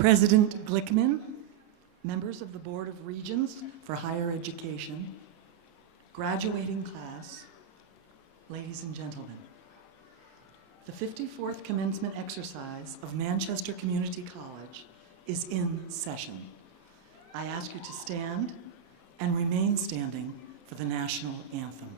President Glickman, members of the Board of Regents for Higher Education, graduating class, ladies and gentlemen. The 54th commencement exercise of Manchester Community College is in session. I ask you to stand and remain standing for the national anthem.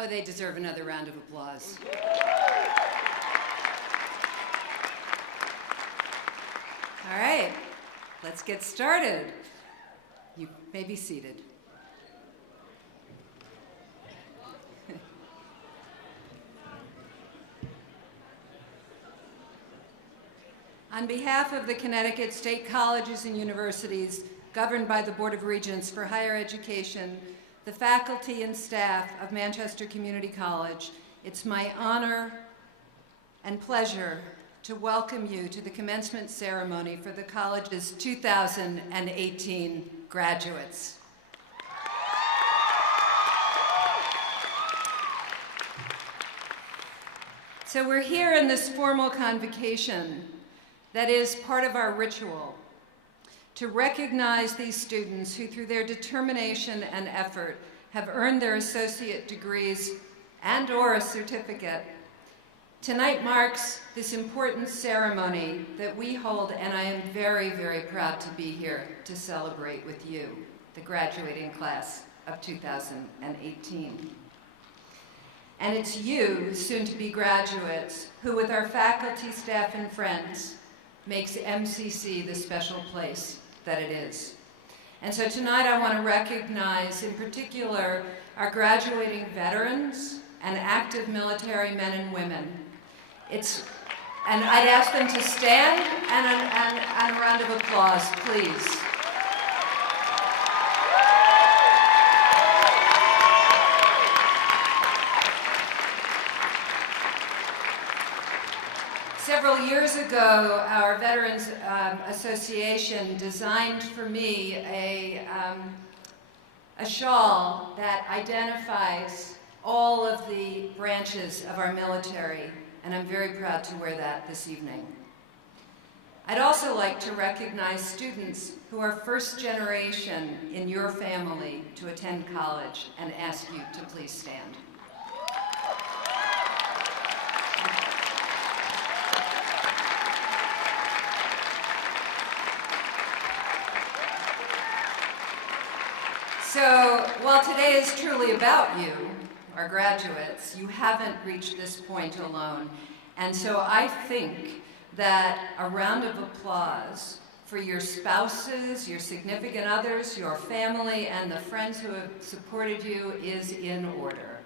Oh, they deserve another round of applause. All right, let's get started. You may be seated. On behalf of the Connecticut State Colleges and Universities, governed by the Board of Regents for Higher Education, the faculty and staff of Manchester Community College, it's my honor and pleasure to welcome you to the commencement ceremony for the college's 2018 graduates. So we're here in this formal convocation that is part of our ritual to recognize these students who, through their determination and effort, have earned their associate degrees and/or a certificate. Tonight marks this important ceremony that we hold, and I am very, very proud to be here to celebrate with you, the graduating class of 2018. And it's you, soon-to-be graduates, who, with our faculty, staff, and friends, makes MCC the special place that it is. And so tonight I want to recognize in particular our graduating veterans and active military men and women. And I'd ask them to stand and a round of applause, please. Several years ago, our Veterans Association designed for me a shawl that identifies all of the branches of our military, and I'm very proud to wear that this evening. I'd also like to recognize students who are first generation in your family to attend college and ask you to please stand. So, while today is truly about you, our graduates, you haven't reached this point alone. And so I think that a round of applause for your spouses, your significant others, your family, and the friends who have supported you is in order.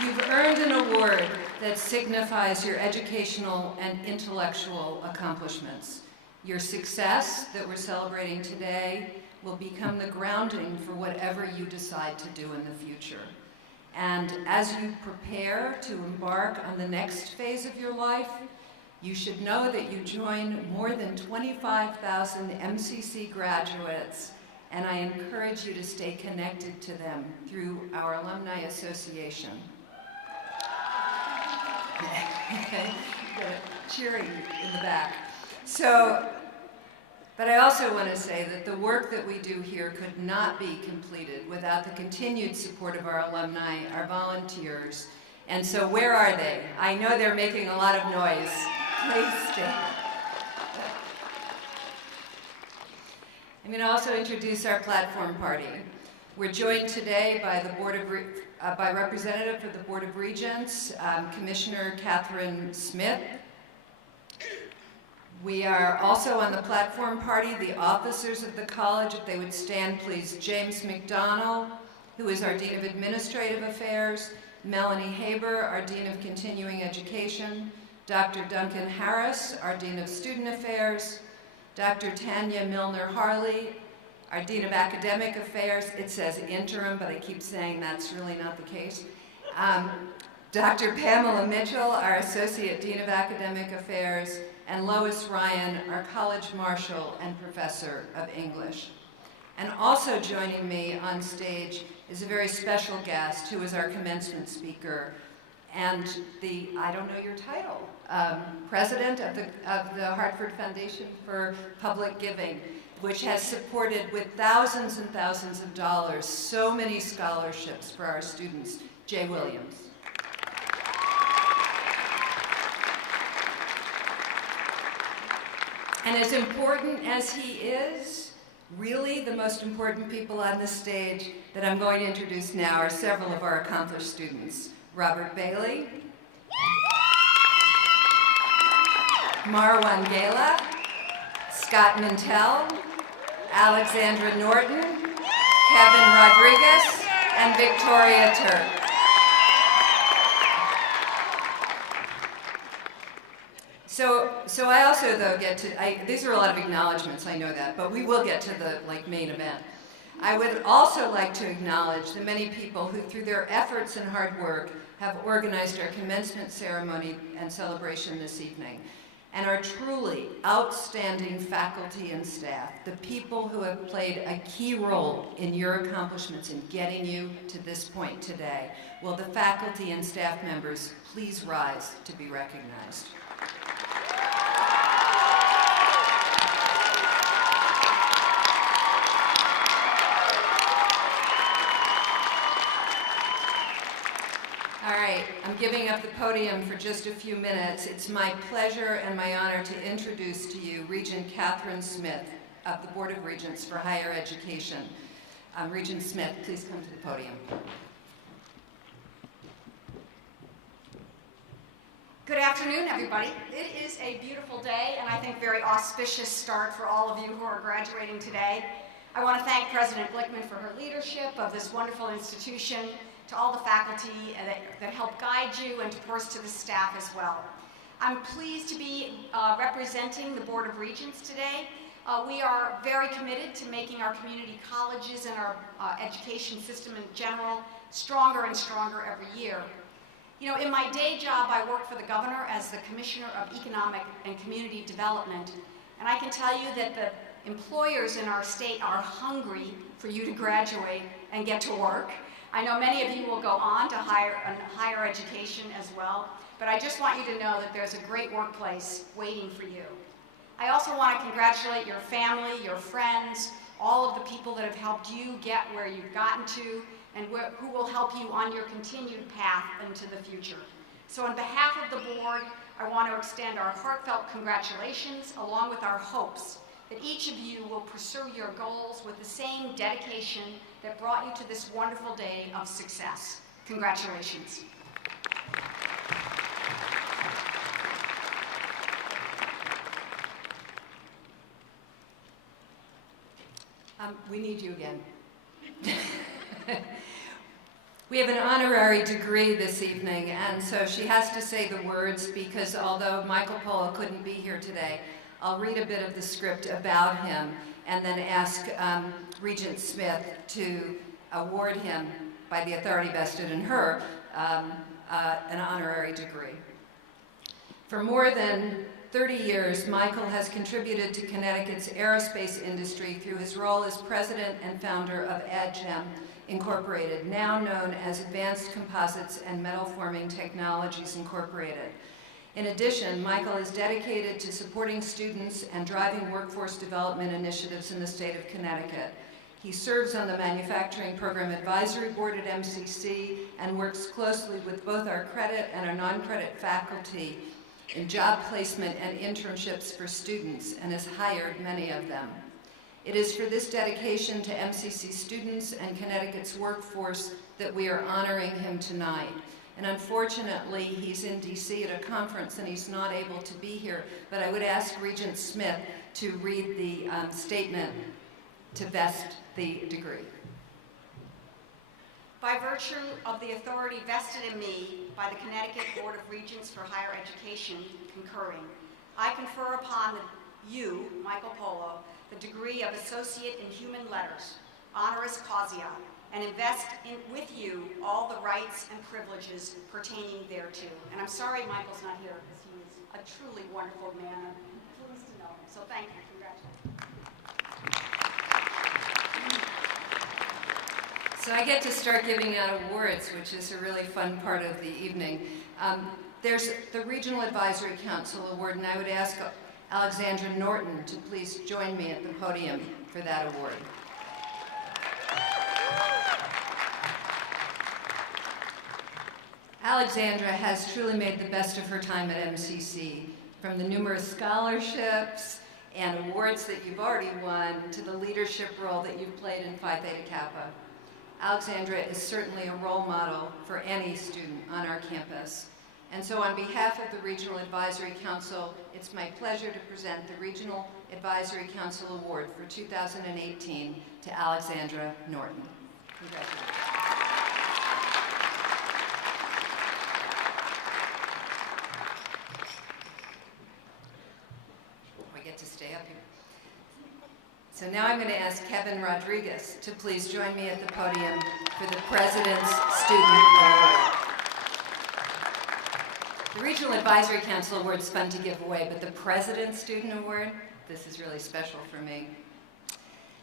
You've earned an award that signifies your educational and intellectual accomplishments. Your success that we're celebrating today will become the grounding for whatever you decide to do in the future. And as you prepare to embark on the next phase of your life, you should know that you join more than 25,000 MCC graduates, and I encourage you to stay connected to them through our Alumni Association. Cheering in the back. But I also want to say that the work that we do here could not be completed without the continued support of our alumni, our volunteers. And so where are they? I know they're making a lot of noise. Please stand. I'm going to also introduce our platform party. We're joined today by the by Representative for the Board of Regents, Commissioner Catherine Smith. We are also on the platform party, the officers of the college, if they would stand please. James McDonald, who is our Dean of Administrative Affairs, Melanie Haber, our Dean of Continuing Education, Dr. Duncan Harris, our Dean of Student Affairs, Dr. Tanya Milner-Harley, our Dean of Academic Affairs. It says interim, but I keep saying that's really not the case. Dr. Pamela Mitchell, our Associate Dean of Academic Affairs, and Lois Ryan, our College Marshal and Professor of English. And also joining me on stage is a very special guest who is our commencement speaker and I don't know your title, President of the Hartford Foundation for Public Giving, which has supported with thousands and thousands of dollars so many scholarships for our students, Jay Williams. And as important as he is, really the most important people on the stage that I'm going to introduce now are several of our accomplished students. Robert Bailey, Marwan Gala, Scott Mantell, Alexandra Norton, Kevin Rodriguez, and Victoria Turk. So I also, though, get to, these are a lot of acknowledgments, I know that, but we will get to the main event. I would also like to acknowledge the many people who, through their efforts and hard work, have organized our commencement ceremony and celebration this evening, and our truly outstanding faculty and staff, the people who have played a key role in your accomplishments in getting you to this point today. Will the faculty and staff members please rise to be recognized? All right, I'm giving up the podium for just a few minutes. It's my pleasure and my honor to introduce to you Regent Catherine Smith of the Board of Regents for Higher Education. Regent Smith, please come to the podium. Good afternoon, everybody. It is a beautiful day, and I think very auspicious start for all of you who are graduating today. I want to thank President Blickman for her leadership of this wonderful institution, to all the faculty that helped guide you, and of course to the staff as well. I'm pleased to be representing the Board of Regents today. We are very committed to making our community colleges and our education system in general stronger and stronger every year. You know, in my day job, I work for the governor as the Commissioner of Economic and Community Development, and I can tell you that the employers in our state are hungry for you to graduate and get to work. I know many of you will go on to higher education as well, but I just want you to know that there's a great workplace waiting for you. I also want to congratulate your family, your friends, all of the people that have helped you get where you've gotten to, and who will help you on your continued path into the future. So on behalf of the board, I want to extend our heartfelt congratulations along with our hopes that each of you will pursue your goals with the same dedication that brought you to this wonderful day of success. Congratulations. We need you again. We have an honorary degree this evening, and so she has to say the words because although Michael Polo couldn't be here today, I'll read a bit of the script about him and then ask Regent Smith to award him, by the authority vested in her, an honorary degree. For more than 30 years, Michael has contributed to Connecticut's aerospace industry through his role as president and founder of AdGem Incorporated, now known as Advanced Composites and Metal Forming Technologies Incorporated. In addition, Michael is dedicated to supporting students and driving workforce development initiatives in the state of Connecticut. He serves on the Manufacturing Program Advisory Board at MCC and works closely with both our credit and our non-credit faculty in job placement and internships for students, and has hired many of them. It is for this dedication to MCC students and Connecticut's workforce that we are honoring him tonight. And unfortunately, he's in DC at a conference and he's not able to be here, but I would ask Regent Smith to read the statement to vest the degree. By virtue of the authority vested in me by the Connecticut Board of Regents for Higher Education concurring, I confer upon you, Michael Polo, the degree of Associate in Human Letters, honoris causa, and invest with you all the rights and privileges pertaining thereto. And I'm sorry Michael's not here because he is a truly wonderful man. I'm pleased to know him. So thank you. Congratulations. So I get to start giving out awards, which is a really fun part of the evening. There's the Regional Advisory Council Award, and I would ask Alexandra Norton to please join me at the podium for that award. Alexandra has truly made the best of her time at MCC, from the numerous scholarships and awards that you've already won to the leadership role that you've played in Phi Theta Kappa. Alexandra is certainly a role model for any student on our campus. And so on behalf of the Regional Advisory Council, it's my pleasure to present the Regional Advisory Council Award for 2018 to Alexandra Norton. Congratulations. I get to stay up here. So now I'm going to ask Kevin Rodriguez to please join me at the podium for the President's Student Award. The Regional Advisory Council Award is fun to give away, but the President's Student Award, this is really special for me.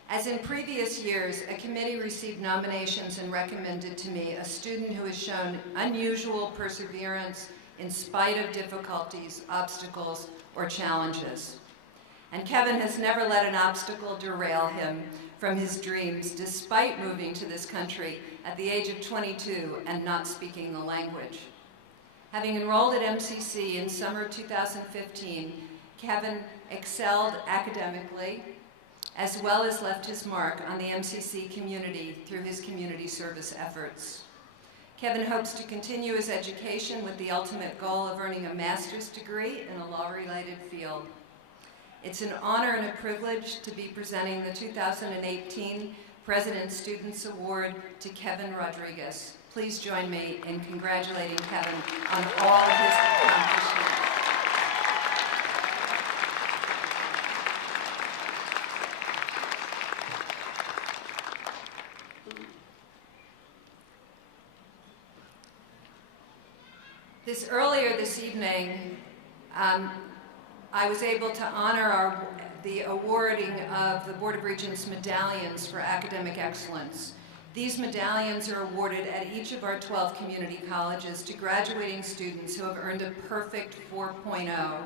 As in previous years, a committee received nominations and recommended to me a student who has shown unusual perseverance in spite of difficulties, obstacles, or challenges. And Kevin has never let an obstacle derail him from his dreams, despite moving to this country at the age of 22 and not speaking the language. Having enrolled at MCC in summer 2015, Kevin excelled academically, as well as left his mark on the MCC community through his community service efforts. Kevin hopes to continue his education with the ultimate goal of earning a master's degree in a law-related field. It's an honor and a privilege to be presenting the 2018 President's Students Award to Kevin Rodriguez. Please join me in congratulating Kevin on all of his accomplishments. Earlier this evening, I was able to honor the awarding of the Board of Regents medallions for academic excellence. These medallions are awarded at each of our 12 community colleges to graduating students who have earned a perfect 4.0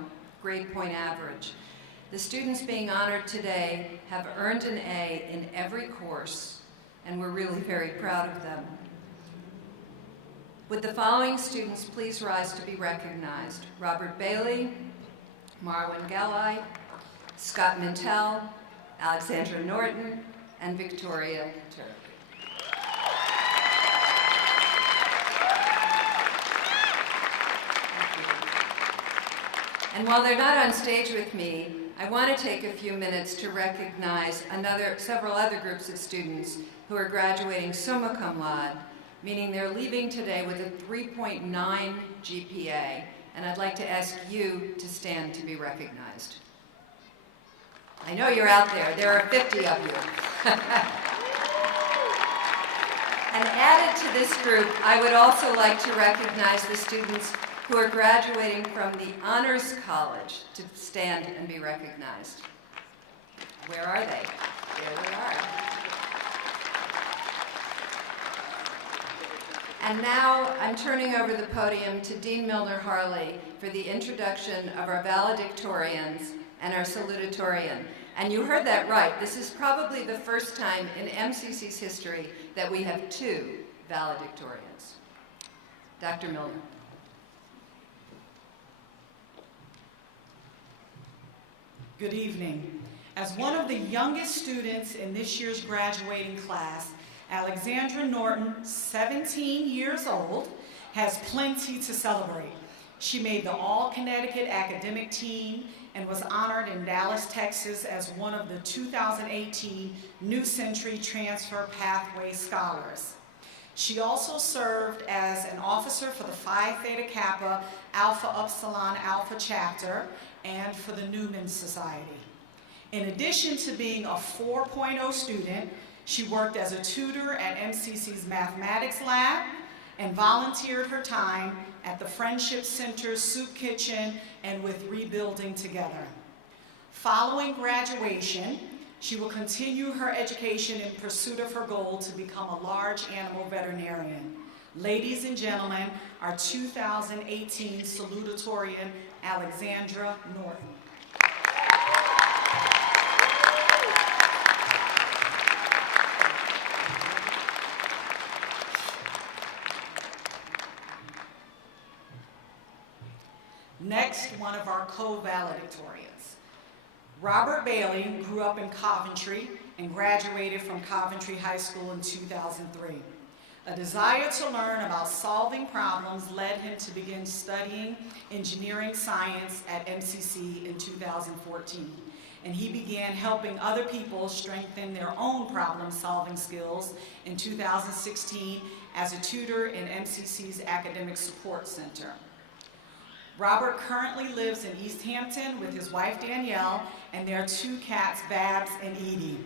grade point average. The students being honored today have earned an A in every course, and we're really very proud of them. Would the following students please rise to be recognized? Robert Bailey, Marwin Galli, Scott Mintel, Alexandra Norton, and Victoria Turk. And while they're not on stage with me, I want to take a few minutes to recognize several other groups of students who are graduating summa cum laude, meaning they're leaving today with a 3.9 GPA, and I'd like to ask you to stand to be recognized. I know you're out there. There are 50 of you. And added to this group, I would also like to recognize the students who are graduating from the Honors College to stand and be recognized. Where are they? There they are. And now I'm turning over the podium to Dean Milner Harley for the introduction of our valedictorians and our salutatorian. And you heard that right. This is probably the first time in MCC's history that we have 2 valedictorians. Dr. Milner. Good evening. As one of the youngest students in this year's graduating class, Alexandra Norton, 17 years old, has plenty to celebrate. She made the All-Connecticut academic team and was honored in Dallas, Texas as one of the 2018 New Century Transfer Pathway Scholars. She also served as an officer for the Phi Theta Kappa Alpha Upsilon Alpha chapter and for the Newman Society. In addition to being a 4.0 student, she worked as a tutor at MCC's Mathematics Lab and volunteered her time at the Friendship Center's Soup Kitchen and with Rebuilding Together. Following graduation, she will continue her education in pursuit of her goal to become a large animal veterinarian. Ladies and gentlemen, our 2018 salutatorian, Alexandra Norton. Next, one of our co-valedictorians. Robert Bailey grew up in Coventry and graduated from Coventry High School in 2003. A desire to learn about solving problems led him to begin studying engineering science at MCC in 2014. And he began helping other people strengthen their own problem-solving skills in 2016 as a tutor in MCC's Academic Support Center. Robert currently lives in East Hampton with his wife Danielle and their 2 cats, Babs and Edie.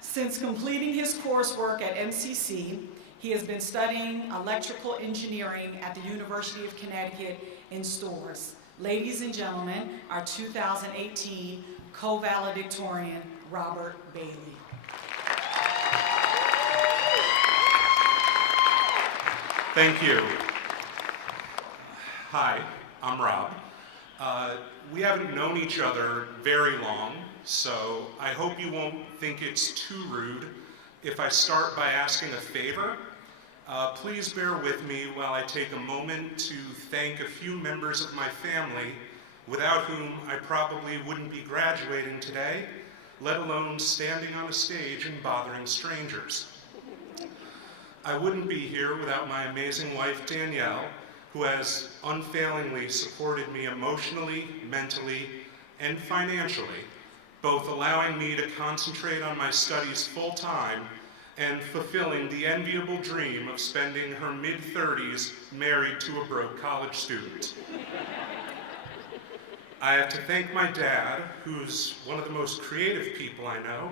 Since completing his coursework at MCC, he has been studying electrical engineering at the University of Connecticut in Storrs. Ladies and gentlemen, our 2018 co-valedictorian, Robert Bailey. Thank you. Hi, I'm Rob. We haven't known each other very long, so I hope you won't think it's too rude if I start by asking a favor. Please bear with me while I take a moment to thank a few members of my family without whom I probably wouldn't be graduating today, let alone standing on a stage and bothering strangers. I wouldn't be here without my amazing wife, Danielle, who has unfailingly supported me emotionally, mentally, and financially, both allowing me to concentrate on my studies full-time and fulfilling the enviable dream of spending her mid-30s married to a broke college student. I have to thank my dad, who's one of the most creative people I know,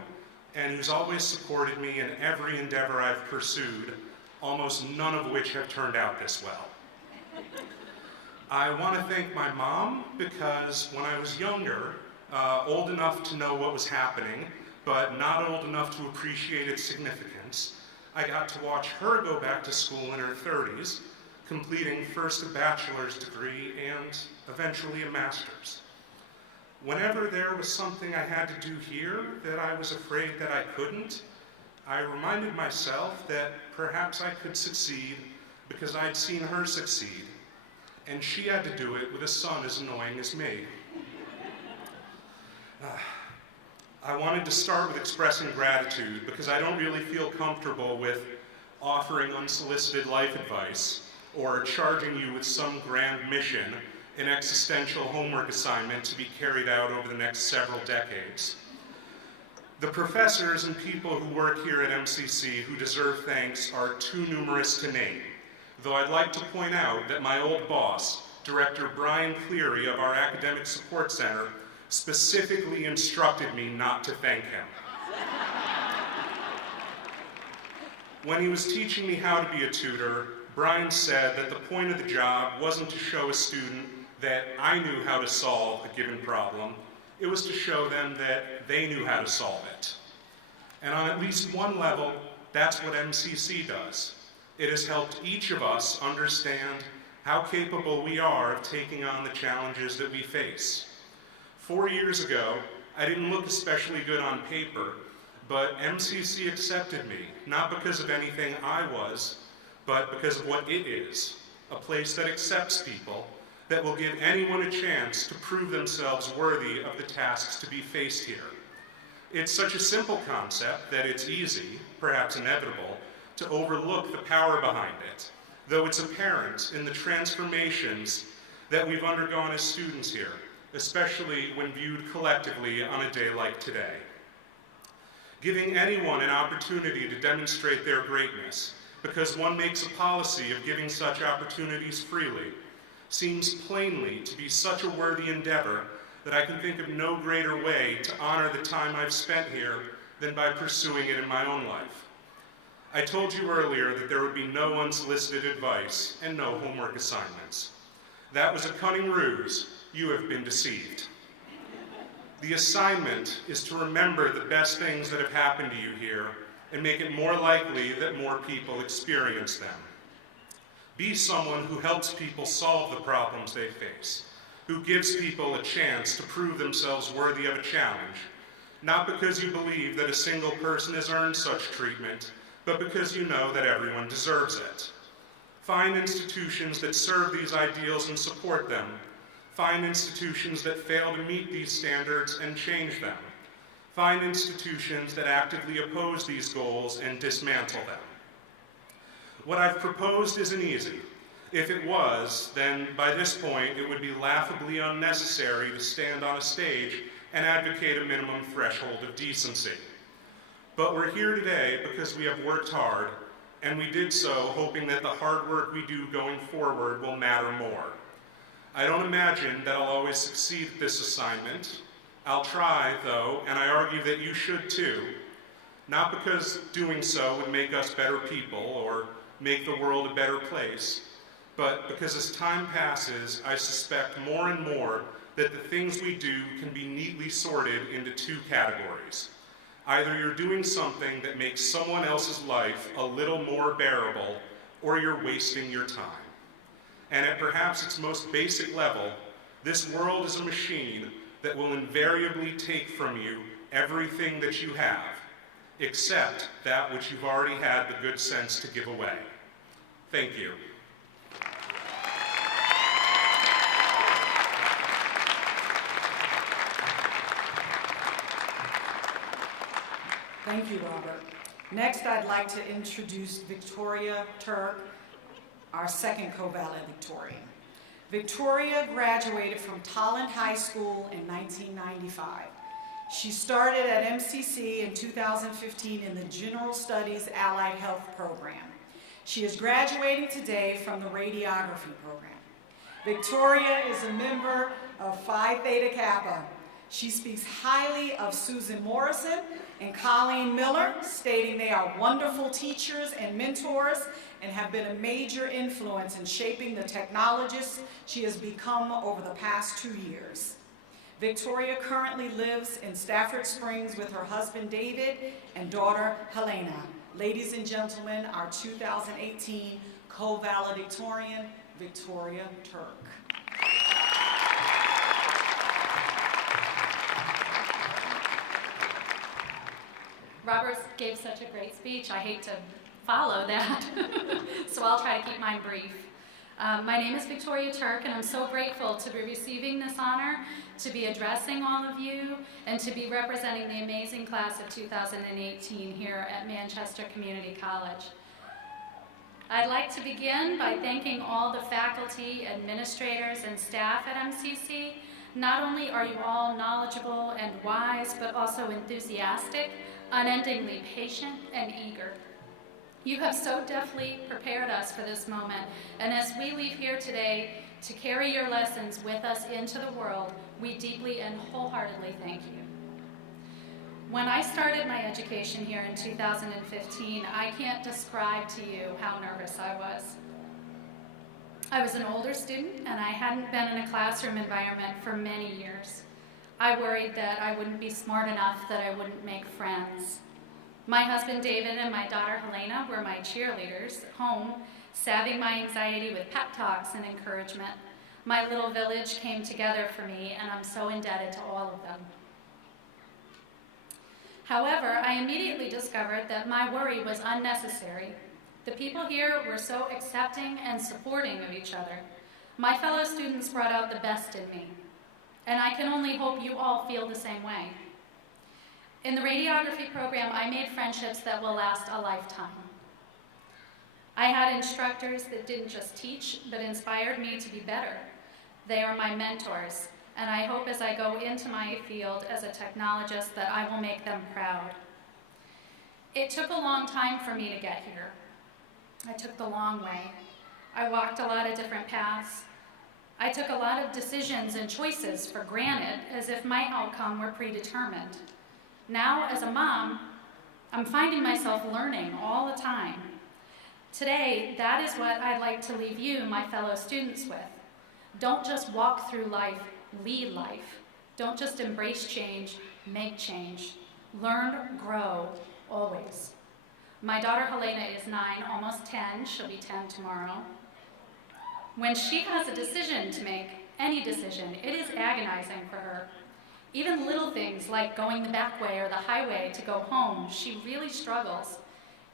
and who's always supported me in every endeavor I've pursued, almost none of which have turned out this well. I want to thank my mom because when I was younger, old enough to know what was happening, but not old enough to appreciate its significance, I got to watch her go back to school in her 30s, completing first a bachelor's degree and eventually a master's. Whenever there was something I had to do here that I was afraid that I couldn't, I reminded myself that perhaps I could succeed because I'd seen her succeed, and she had to do it with a son as annoying as me. I wanted to start with expressing gratitude because I don't really feel comfortable with offering unsolicited life advice or charging you with some grand mission, an existential homework assignment to be carried out over the next several decades. The professors and people who work here at MCC who deserve thanks are too numerous to name, though I'd like to point out that my old boss, Director Brian Cleary of our Academic Support Center, specifically instructed me not to thank him. When he was teaching me how to be a tutor, Brian said that the point of the job wasn't to show a student that I knew how to solve a given problem. It was to show them that they knew how to solve it. And on at least one level, that's what MCC does. It has helped each of us understand how capable we are of taking on the challenges that we face. 4 years ago, I didn't look especially good on paper, but MCC accepted me, not because of anything I was, but because of what it is, a place that accepts people, that will give anyone a chance to prove themselves worthy of the tasks to be faced here. It's such a simple concept that it's easy, perhaps inevitable, to overlook the power behind it, though it's apparent in the transformations that we've undergone as students here, especially when viewed collectively on a day like today. Giving anyone an opportunity to demonstrate their greatness, because one makes a policy of giving such opportunities freely, seems plainly to be such a worthy endeavor that I can think of no greater way to honor the time I've spent here than by pursuing it in my own life. I told you earlier that there would be no unsolicited advice and no homework assignments. That was a cunning ruse. You have been deceived. The assignment is to remember the best things that have happened to you here and make it more likely that more people experience them. Be someone who helps people solve the problems they face, who gives people a chance to prove themselves worthy of a challenge, not because you believe that a single person has earned such treatment, but because you know that everyone deserves it. Find institutions that serve these ideals and support them. Find institutions that fail to meet these standards and change them. Find institutions that actively oppose these goals and dismantle them. What I've proposed isn't easy. If it was, then by this point it would be laughably unnecessary to stand on a stage and advocate a minimum threshold of decency. But we're here today because we have worked hard, and we did so hoping that the hard work we do going forward will matter more. I don't imagine that I'll always succeed at this assignment. I'll try, though, and I argue that you should too. Not because doing so would make us better people or make the world a better place, but because as time passes, I suspect more and more that the things we do can be neatly sorted into two categories. Either you're doing something that makes someone else's life a little more bearable, or you're wasting your time. And at perhaps its most basic level, this world is a machine that will invariably take from you everything that you have, except that which you've already had the good sense to give away. Thank you. Thank you, Robert. Next, I'd like to introduce Victoria Turk, our second co-valedictorian. Victoria graduated from Tolland High School in 1995. She started at MCC in 2015 in the General Studies Allied Health program. She is graduating today from the radiography program. Victoria is a member of Phi Theta Kappa. She speaks highly of Susan Morrison and Colleen Miller, stating they are wonderful teachers and mentors and have been a major influence in shaping the technologists she has become over the past 2 years. Victoria currently lives in Stafford Springs with her husband David and daughter Helena. Ladies and gentlemen, our 2018 co-valedictorian, Victoria Turk. Robert gave such a great speech. I hate to follow that, so I'll try to keep mine brief. My name is Victoria Turk, and I'm so grateful to be receiving this honor, to be addressing all of you, and to be representing the amazing class of 2018 here at Manchester Community College. I'd like to begin by thanking all the faculty, administrators, and staff at MCC. Not only are you all knowledgeable and wise, but also enthusiastic, unendingly patient and eager. You have so deftly prepared us for this moment, and as we leave here today to carry your lessons with us into the world, we deeply and wholeheartedly thank you. When I started my education here in 2015, I can't describe to you how nervous I was. I was an older student, and I hadn't been in a classroom environment for many years. I worried that I wouldn't be smart enough, that I wouldn't make friends. My husband David and my daughter Helena were my cheerleaders at home, salving my anxiety with pep talks and encouragement. My little village came together for me, and I'm so indebted to all of them. However, I immediately discovered that my worry was unnecessary. The people here were so accepting and supporting of each other. My fellow students brought out the best in me, and I can only hope you all feel the same way. In the radiography program, I made friendships that will last a lifetime. I had instructors that didn't just teach, but inspired me to be better. They are my mentors, and I hope as I go into my field as a technologist that I will make them proud. It took a long time for me to get here. I took the long way. I walked a lot of different paths. I took a lot of decisions and choices for granted, as if my outcome were predetermined. Now, as a mom, I'm finding myself learning all the time. Today, that is what I'd like to leave you, my fellow students, with. Don't just walk through life, lead life. Don't just embrace change, make change. Learn, grow, always. My daughter Helena is 9, almost 10. She'll be 10 tomorrow. When she has a decision to make, any decision, it is agonizing for her. Even little things like going the back way or the highway to go home, she really struggles.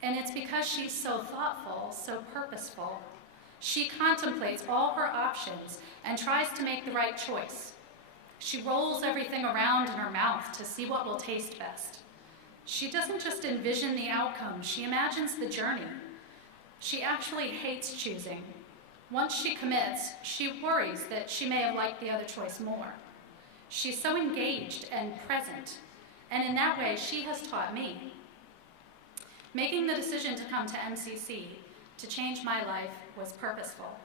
And it's because she's so thoughtful, so purposeful. She contemplates all her options and tries to make the right choice. She rolls everything around in her mouth to see what will taste best. She doesn't just envision the outcome, she imagines the journey. She actually hates choosing. Once she commits, she worries that she may have liked the other choice more. She's so engaged and present, and in that way, she has taught me. Making the decision to come to MCC, to change my life, was purposeful.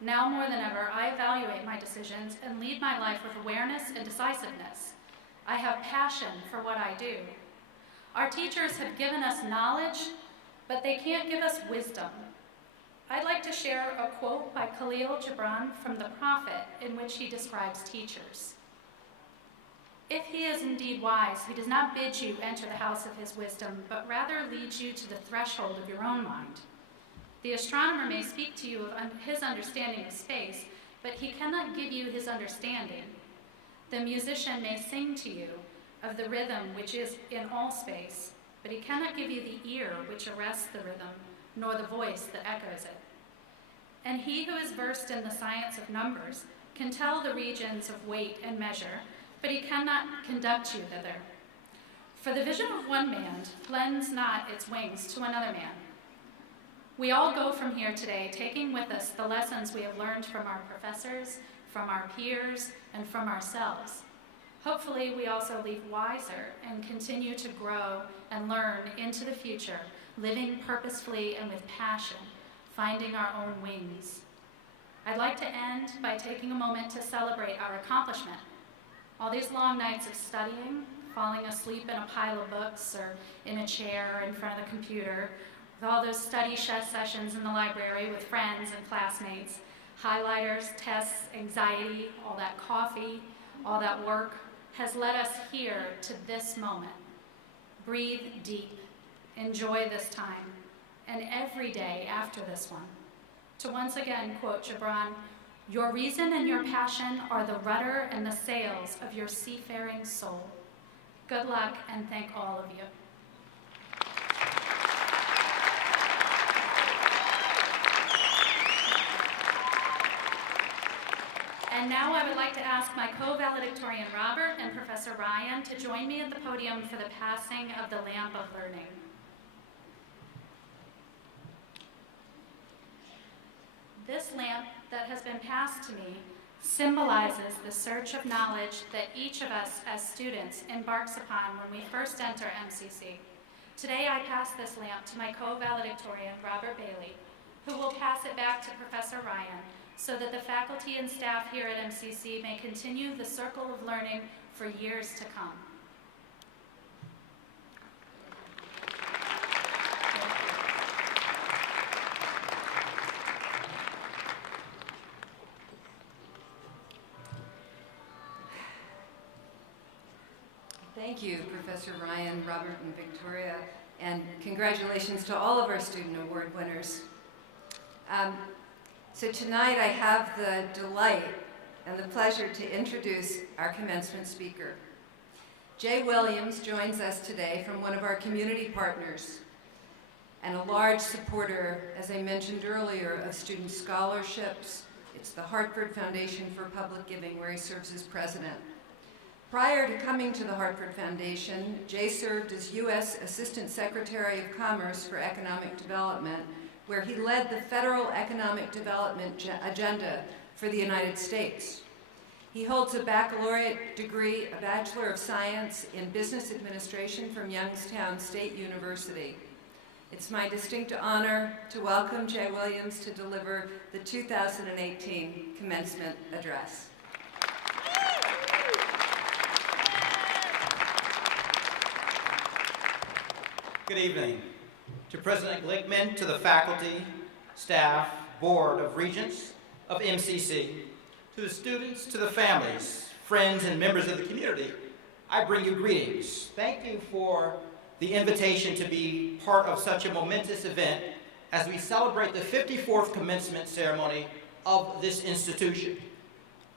Now more than ever, I evaluate my decisions and lead my life with awareness and decisiveness. I have passion for what I do. Our teachers have given us knowledge, but they can't give us wisdom. I'd like to share a quote by Khalil Gibran from the Prophet in which he describes teachers. If he is indeed wise, he does not bid you enter the house of his wisdom, but rather leads you to the threshold of your own mind. The astronomer may speak to you of his understanding of space, but he cannot give you his understanding. The musician may sing to you of the rhythm which is in all space, but he cannot give you the ear which arrests the rhythm, nor the voice that echoes it. And he who is versed in the science of numbers can tell the regions of weight and measure, but he cannot conduct you thither. For the vision of one man lends not its wings to another man. We all go from here today taking with us the lessons we have learned from our professors, from our peers, and from ourselves. Hopefully, we also leave wiser and continue to grow and learn into the future, living purposefully and with passion, finding our own wings. I'd like to end by taking a moment to celebrate our accomplishment. All these long nights of studying, falling asleep in a pile of books or in a chair in front of the computer, with all those study sessions in the library with friends and classmates, highlighters, tests, anxiety, all that coffee, all that work, has led us here to this moment. Breathe deep, enjoy this time, and every day after this one. To once again quote Gibran, "Your reason and your passion are the rudder and the sails of your seafaring soul." Good luck, and thank all of you. And now I would like to ask my co-valedictorian Robert and Professor Ryan to join me at the podium for the passing of the lamp of learning. This lamp that has been passed to me symbolizes the search of knowledge that each of us as students embarks upon when we first enter MCC, Today I pass this lamp to my co-valedictorian, Robert Bailey, who will pass it back to Professor Ryan so that the faculty and staff here at MCC may continue the circle of learning for years to come. Thank you, Professor Ryan, Robert, and Victoria, and congratulations to all of our student award winners. So tonight I have the delight and the pleasure to introduce our commencement speaker. Jay Williams joins us today from one of our community partners and a large supporter, as I mentioned earlier, of student scholarships. It's the Hartford Foundation for Public Giving, where he serves as president. Prior to coming to the Hartford Foundation, Jay served as U.S. Assistant Secretary of Commerce for Economic Development, where he led the federal economic development agenda for the United States. He holds a baccalaureate degree, a Bachelor of Science in Business Administration from Youngstown State University. It's my distinct honor to welcome Jay Williams to deliver the 2018 Commencement Address. Good evening. To President Glickman, to the faculty, staff, Board of Regents of MCC, to the students, to the families, friends, and members of the community, I bring you greetings. Thank you for the invitation to be part of such a momentous event as we celebrate the 54th commencement ceremony of this institution.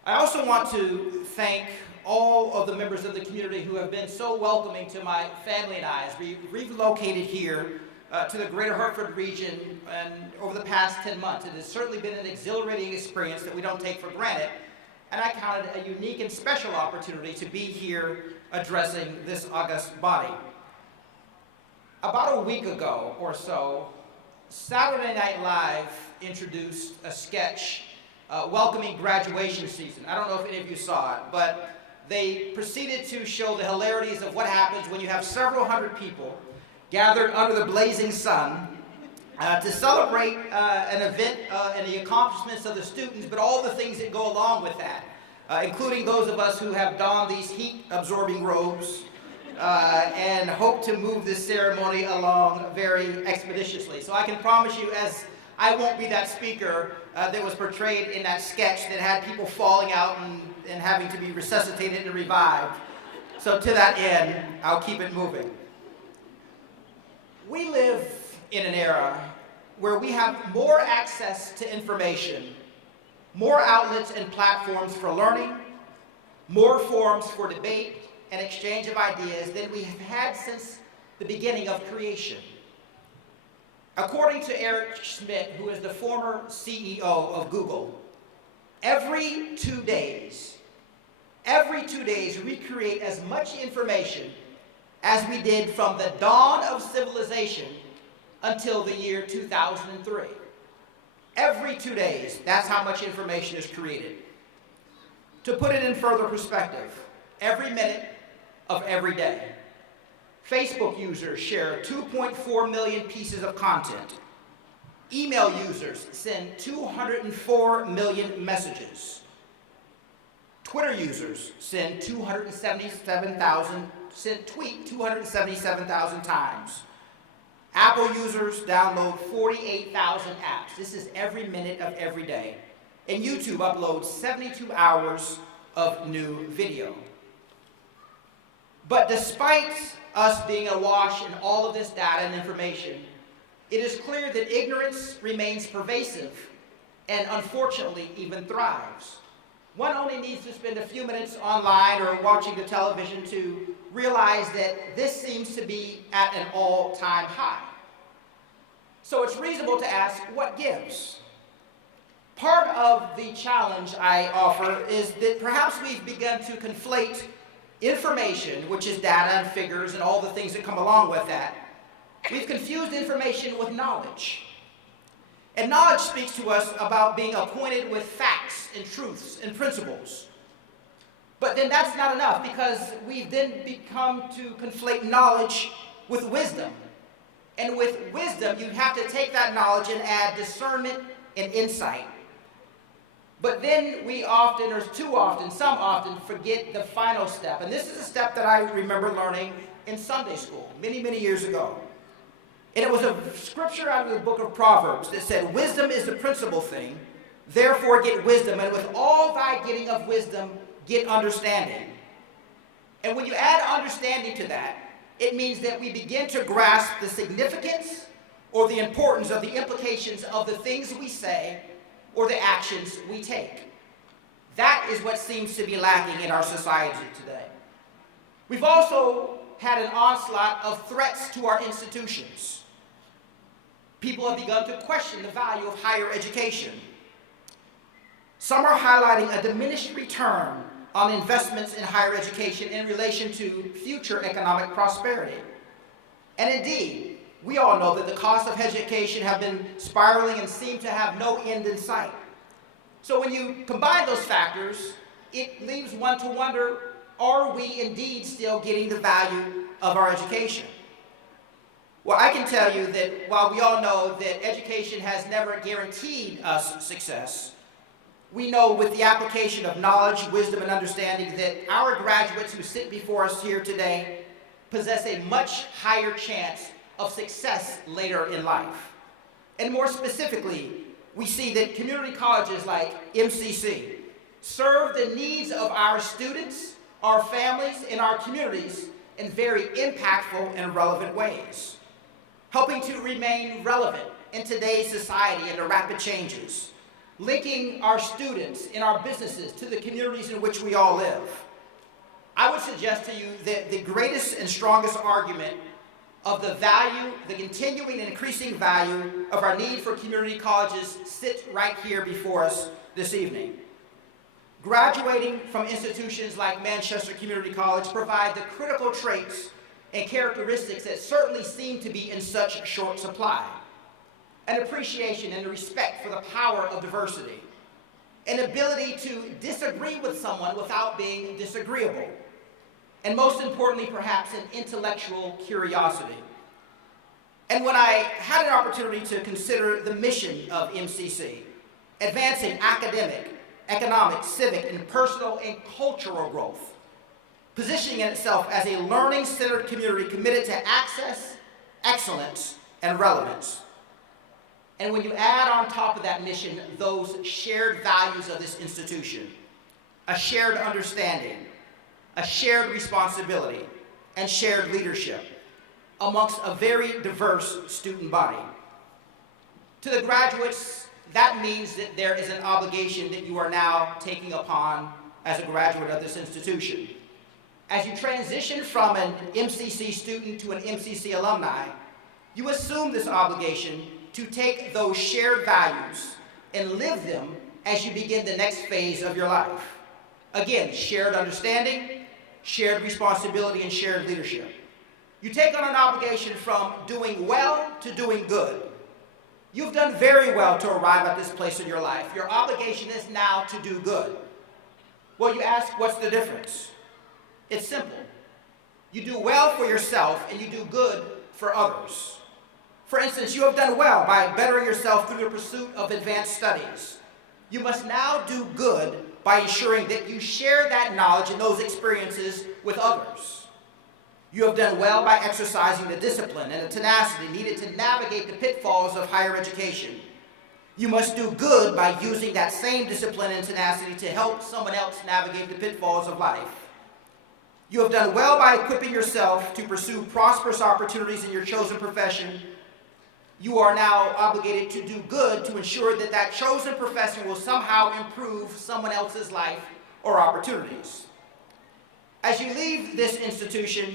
I also want to thank all of the members of the community who have been so welcoming to my family and I as we relocated here to the greater Hartford region and over the past 10 months. It has certainly been an exhilarating experience that we don't take for granted, and I count it a unique and special opportunity to be here addressing this august body. About a week ago or so, Saturday Night Live introduced a sketch welcoming graduation season. I don't know if any of you saw it, but they proceeded to show the hilarities of what happens when you have several hundred people gathered under the blazing sun to celebrate an event and the accomplishments of the students, but all the things that go along with that, including those of us who have donned these heat-absorbing robes and hope to move this ceremony along very expeditiously. So I can promise you, as I won't be that speaker that was portrayed in that sketch that had people falling out and having to be resuscitated and revived. So to that end, I'll keep it moving. We live in an era where we have more access to information, more outlets and platforms for learning, more forums for debate and exchange of ideas than we have had since the beginning of creation. According to Eric Schmidt, who is the former CEO of Google, every 2 days, we create as much information as we did from the dawn of civilization until the year 2003. Every 2 days, that's how much information is created. To put it in further perspective, every minute of every day, Facebook users share 2.4 million pieces of content. Email users send 204 million messages. Twitter users tweet 277,000 times. Apple users download 48,000 apps. This is every minute of every day. And YouTube uploads 72 hours of new video. But despite us being awash in all of this data and information, it is clear that ignorance remains pervasive and unfortunately even thrives. One only needs to spend a few minutes online or watching the television to realize that this seems to be at an all-time high. So it's reasonable to ask, what gives? Part of the challenge I offer is that perhaps we've begun to conflate information, which is data and figures and all the things that come along with that. We've confused information with knowledge. And knowledge speaks to us about being acquainted with facts and truths and principles. But then that's not enough, because we've then become to conflate knowledge with wisdom And with wisdom, you have to take that knowledge and add discernment and insight. But then we often, or too often, some often forget the final step. And this is a step that I remember learning in Sunday school many, many years ago. And it was a scripture out of the book of Proverbs that said, wisdom is the principal thing, therefore get wisdom, and with all thy getting of wisdom, get understanding. And when you add understanding to that, it means that we begin to grasp the significance or the importance of the implications of the things we say or the actions we take. That is what seems to be lacking in our society today. We've also had an onslaught of threats to our institutions. People have begun to question the value of higher education. Some are highlighting a diminished return on investments in higher education in relation to future economic prosperity. And indeed, we all know that the costs of education have been spiraling and seem to have no end in sight. So when you combine those factors, it leaves one to wonder, are we indeed still getting the value of our education? Well, I can tell you that while we all know that education has never guaranteed us success, we know with the application of knowledge, wisdom, and understanding that our graduates who sit before us here today possess a much higher chance of success later in life. And more specifically, we see that community colleges like MCC serve the needs of our students, our families, and our communities in very impactful and relevant ways, helping to remain relevant in today's society and the rapid changes, linking our students and our businesses to the communities in which we all live. I would suggest to you that the greatest and strongest argument of the value, the continuing and increasing value of our need for community colleges sits right here before us this evening. Graduating from institutions like Manchester Community College provide the critical traits and characteristics that certainly seem to be in such short supply. An appreciation and a respect for the power of diversity, an ability to disagree with someone without being disagreeable, and most importantly, perhaps, an intellectual curiosity. And when I had an opportunity to consider the mission of MCC, advancing academic, economic, civic, and personal and cultural growth, positioning itself as a learning-centered community committed to access, excellence, and relevance. And when you add on top of that mission those shared values of this institution, a shared understanding, a shared responsibility, and shared leadership amongst a very diverse student body. To the graduates, that means that there is an obligation that you are now taking upon as a graduate of this institution. As you transition from an MCC student to an MCC alumni, you assume this obligation to take those shared values and live them as you begin the next phase of your life. Again, shared understanding, shared responsibility, and shared leadership. You take on an obligation from doing well to doing good. You've done very well to arrive at this place in your life. Your obligation is now to do good. Well, you ask, what's the difference? It's simple. You do well for yourself and you do good for others. For instance, you have done well by bettering yourself through the pursuit of advanced studies. You must now do good by ensuring that you share that knowledge and those experiences with others. You have done well by exercising the discipline and the tenacity needed to navigate the pitfalls of higher education. You must do good by using that same discipline and tenacity to help someone else navigate the pitfalls of life. You have done well by equipping yourself to pursue prosperous opportunities in your chosen profession. You are now obligated to do good to ensure that that chosen profession will somehow improve someone else's life or opportunities. As you leave this institution,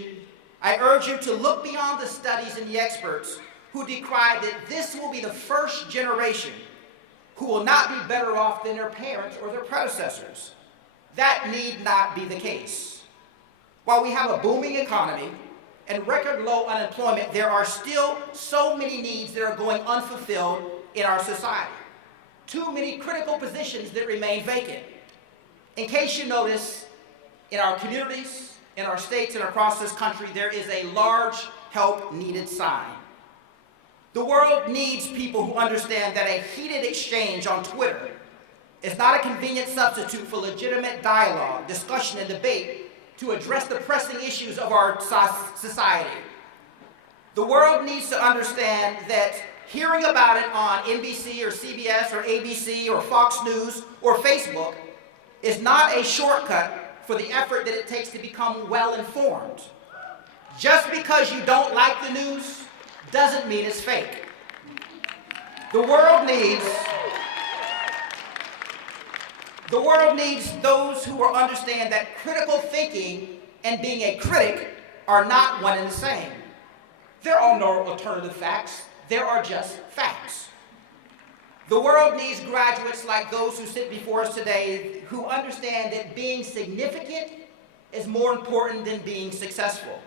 I urge you to look beyond the studies and the experts who decry that this will be the first generation who will not be better off than their parents or their predecessors. That need not be the case. While we have a booming economy and record low unemployment, there are still so many needs that are going unfulfilled in our society. Too many critical positions that remain vacant. In case you notice, in our communities, in our states, and across this country, there is a large help needed sign. The world needs people who understand that a heated exchange on Twitter is not a convenient substitute for legitimate dialogue, discussion, and debate to address the pressing issues of our society. The world needs to understand that hearing about it on NBC or CBS or ABC or Fox News or Facebook is not a shortcut for the effort that it takes to become well-informed. Just because you don't like the news doesn't mean it's fake. The world needs those who will understand that critical thinking and being a critic are not one and the same. There are no alternative facts. There are just facts. The world needs graduates like those who sit before us today who understand that being significant is more important than being successful.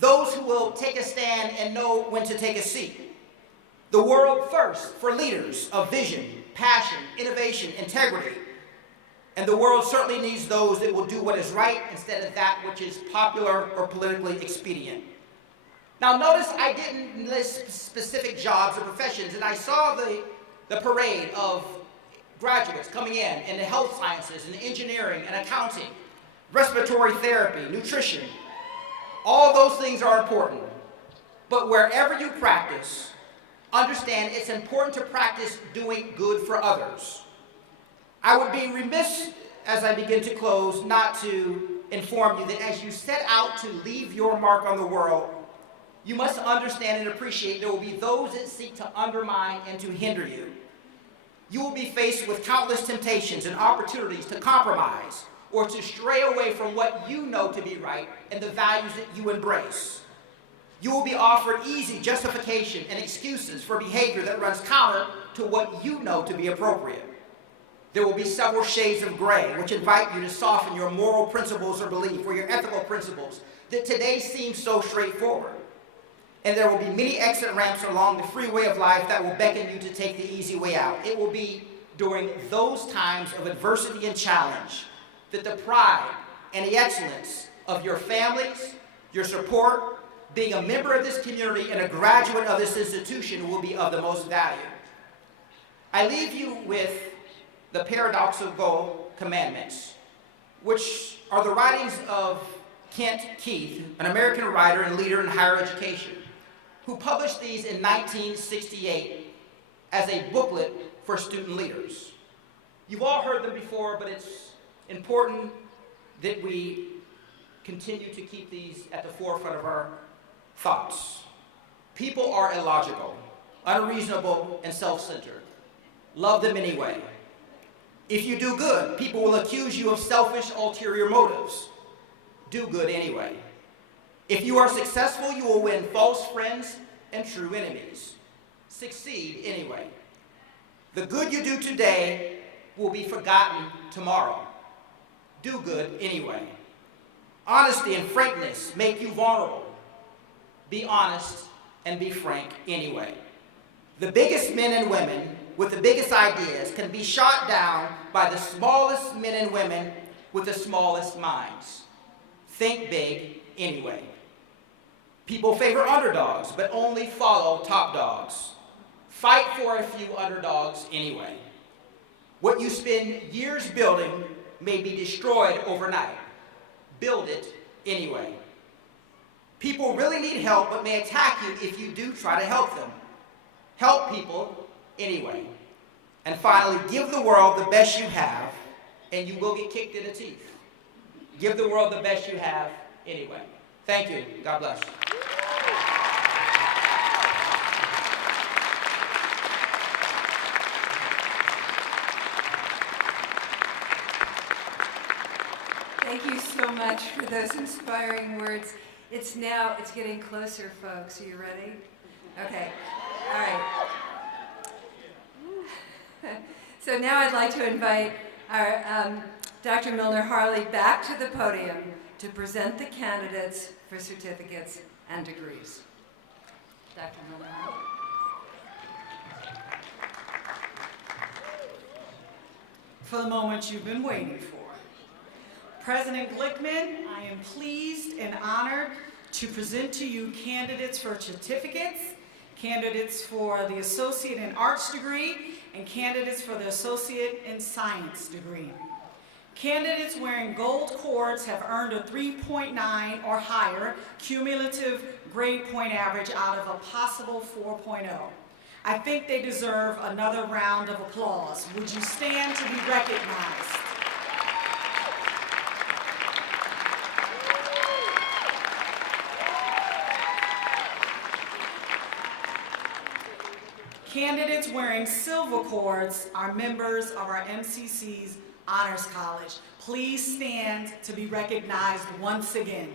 Those who will take a stand and know when to take a seat. The world thirsts for leaders of vision, passion, innovation, integrity. And the world certainly needs those that will do what is right instead of that which is popular or politically expedient. Now notice I didn't list specific jobs or professions, and I saw the parade of graduates coming in the health sciences, and engineering and accounting, respiratory therapy, nutrition. All those things are important. But wherever you practice, understand it's important to practice doing good for others. I would be remiss as I begin to close not to inform you that as you set out to leave your mark on the world, you must understand and appreciate there will be those that seek to undermine and to hinder you. You will be faced with countless temptations and opportunities to compromise or to stray away from what you know to be right and the values that you embrace. You will be offered easy justification and excuses for behavior that runs counter to what you know to be appropriate. There will be several shades of gray which invite you to soften your moral principles or belief or your ethical principles that today seem so straightforward. And there will be many exit ramps along the freeway of life that will beckon you to take the easy way out. It will be during those times of adversity and challenge that the pride and the excellence of your families, your support, being a member of this community and a graduate of this institution will be of the most value. I leave you with the paradoxical commandments, which are the writings of Kent Keith, an American writer and leader in higher education, who published these in 1968 as a booklet for student leaders. You've all heard them before, but it's important that we continue to keep these at the forefront of our thoughts. People are illogical, unreasonable, and self-centered. Love them anyway. If you do good, people will accuse you of selfish, ulterior motives. Do good anyway. If you are successful, you will win false friends and true enemies. Succeed anyway. The good you do today will be forgotten tomorrow. Do good anyway. Honesty and frankness make you vulnerable. Be honest and be frank anyway. The biggest men and women with the biggest ideas can be shot down by the smallest men and women with the smallest minds. Think big anyway. People favor underdogs, but only follow top dogs. Fight for a few underdogs anyway. What you spend years building may be destroyed overnight. Build it anyway. People really need help, but may attack you if you do try to help them. Help people anyway. And finally, give the world the best you have, and you will get kicked in the teeth. Give the world the best you have anyway. Thank you. God bless. Thank you so much for those inspiring words. It's getting closer, folks. Are you ready? Okay. All right. So now I'd like to invite our Dr. Milner-Harley back to the podium to present the candidates for certificates and degrees. Dr. Milner-Harley. For the moment you've been waiting for. President Glickman, I am pleased and honored to present to you candidates for certificates, candidates for the Associate in Arts degree, and candidates for the Associate in Science degree. Candidates wearing gold cords have earned a 3.9 or higher cumulative grade point average out of a possible 4.0. I think they deserve another round of applause. Would you stand to be recognized? Candidates wearing silver cords are members of our MCC's Honors College. Please stand to be recognized once again.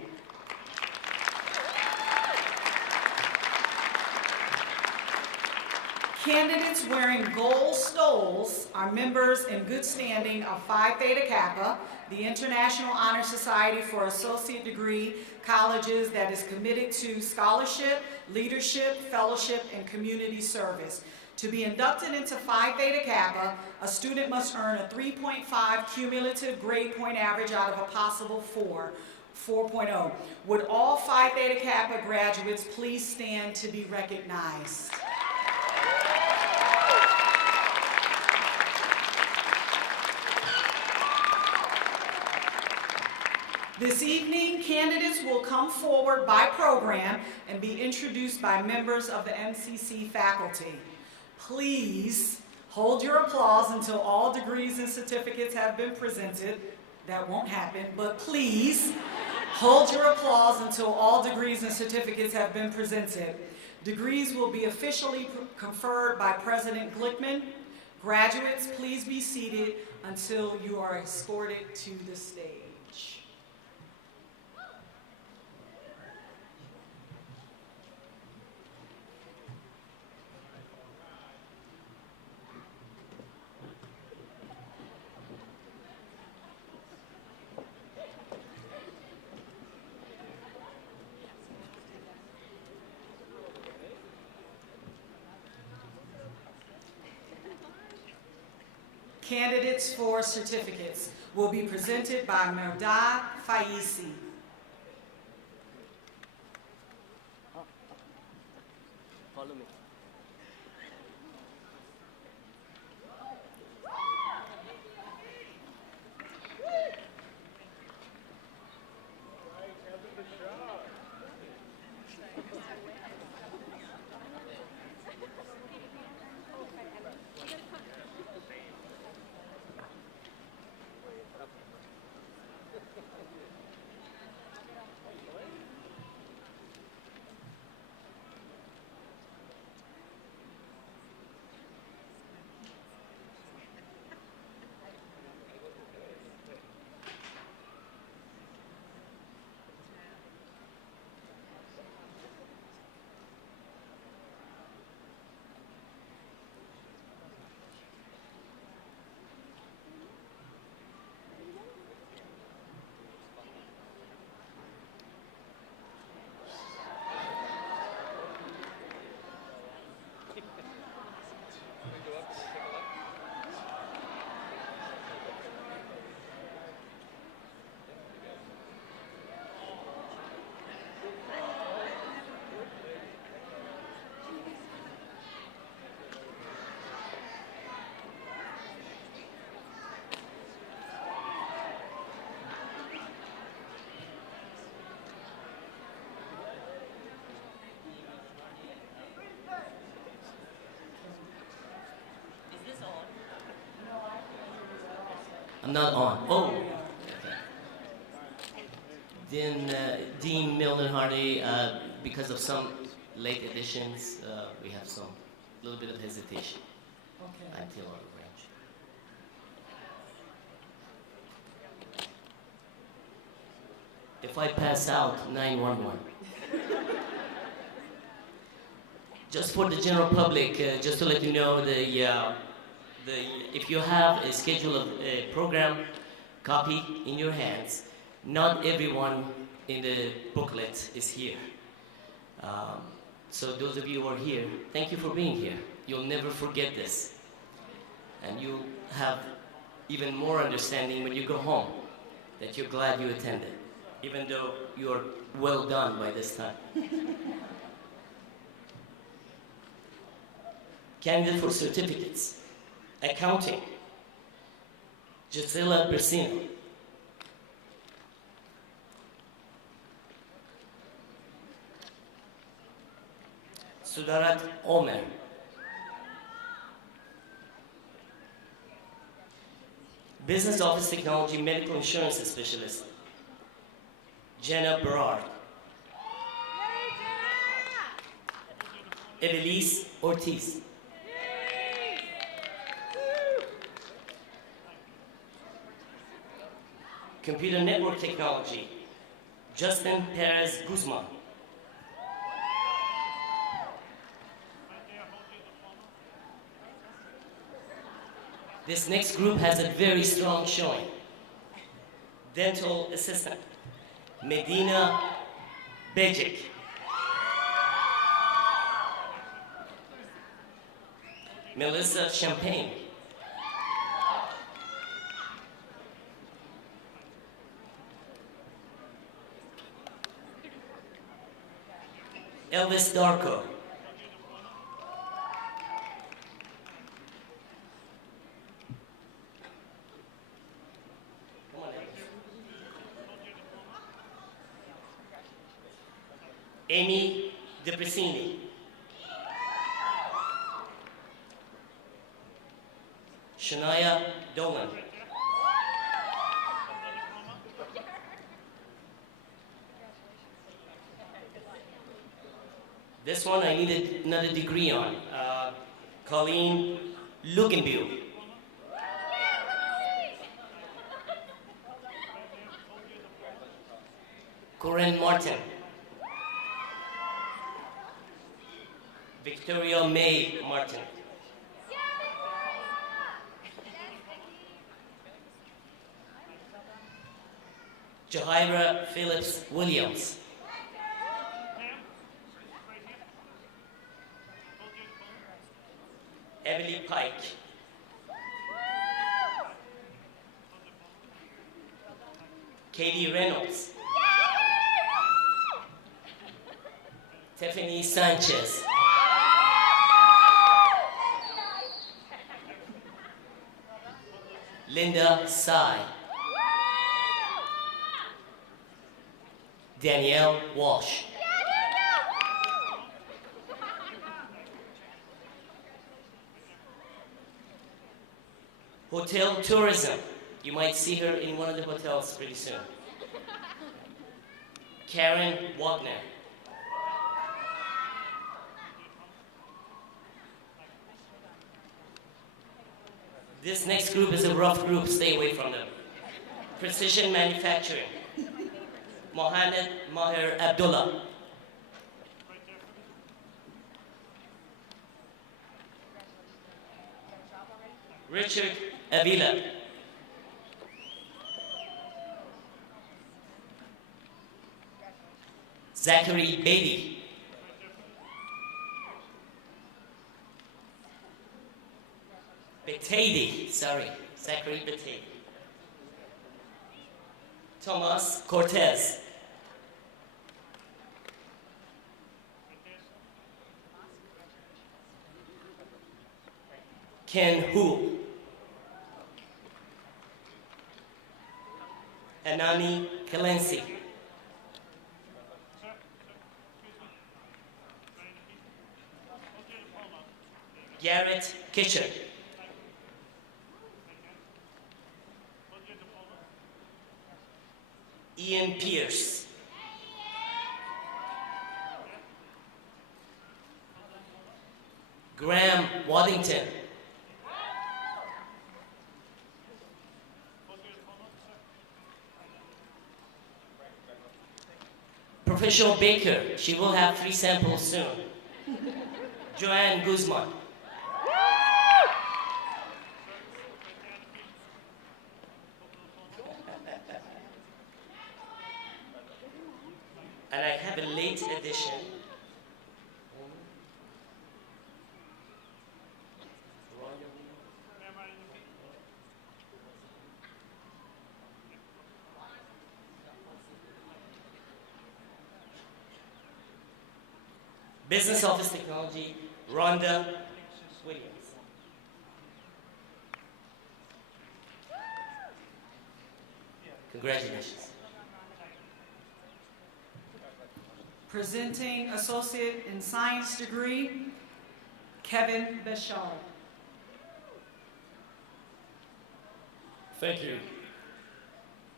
Candidates wearing gold stoles are members in good standing of Phi Theta Kappa, the International Honor Society for Associate Degree colleges that is committed to scholarship, leadership, fellowship, and community service. To be inducted into Phi Theta Kappa, a student must earn a 3.5 cumulative grade point average out of a possible 4.0. Would all Phi Theta Kappa graduates please stand to be recognized? This evening, candidates will come forward by program and be introduced by members of the MCC faculty. Please hold your applause until all degrees and certificates have been presented. That won't happen, but please hold your applause until all degrees and certificates have been presented. Degrees will be officially conferred by President Glickman. Graduates, please be seated until you are escorted to the stage. Candidates for certificates will be presented by Merdad Faisi. Follow me. I'm not on. Oh. Okay. Then Dean Milner Hardy, because of some late additions, we have some little bit of hesitation until our range. If I pass out, 911. Just for the general public, just to let you know, if you have a schedule of a program copy in your hands, not everyone in the booklet is here. So those of you who are here, thank you for being here. You'll never forget this. And you'll have even more understanding when you go home, that you're glad you attended, even though you're well done by this time. Candidate for certificates. Accounting, Gisela Bersino. Sudarat Omer. Business Office Technology Medical Insurance Specialist, Jenna Berard. Evelise Ortiz. Computer Network Technology, Justin Perez Guzman. This next group has a very strong showing. Dental Assistant, Medina Bejic. Melissa Champagne. Elvis Darko. Come on, Elvis. Amy DePressini. Shania Dolan. This one I needed another degree on. Colleen Lugenbuehl. Corinne Martin. Victoria May Martin. Jahira Phillips Williams. Emily Pike. Katie Reynolds. Tiffany Sanchez. Linda Tsai. Danielle Walsh. Hotel tourism. You might see her in one of the hotels pretty soon. Karen Wagner. This next group is a rough group, stay away from them. Precision manufacturing. Mohamed Maher Abdullah. Richard Avila. Zachary Beatty. Betady, sorry, Zachary Betady. Tomas Cortez. Ken Hu. Anani Kalensi. Garrett Kitcher. Ian Pierce. Graham Waddington. Professional baker, she will have 3 samples soon. Joanne Guzman. And I have a late edition. Business Office Technology, Rhonda Swig. Congratulations. Presenting Associate in Science degree, Kevin Beshard. Thank you.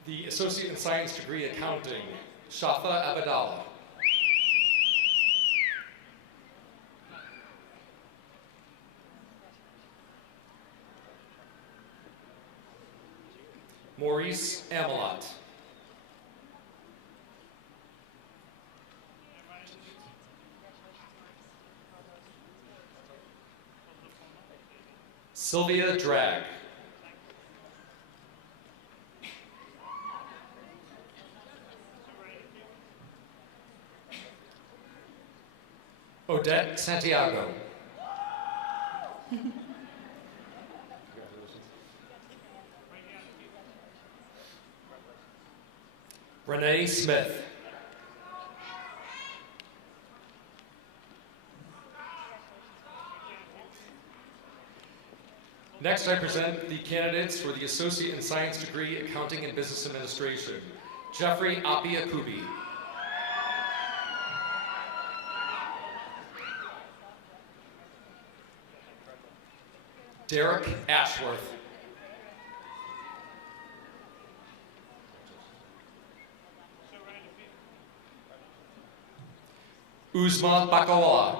The Associate in Science degree, Accounting, Shafa Abadallah. Maurice Amelot. Sylvia Drag. Odette Santiago. Renee Smith. Next, I present the candidates for the Associate in Science degree, Accounting and Business Administration. Jeffrey Apia Kubi. Derek Ashworth. Uzma Bakawala.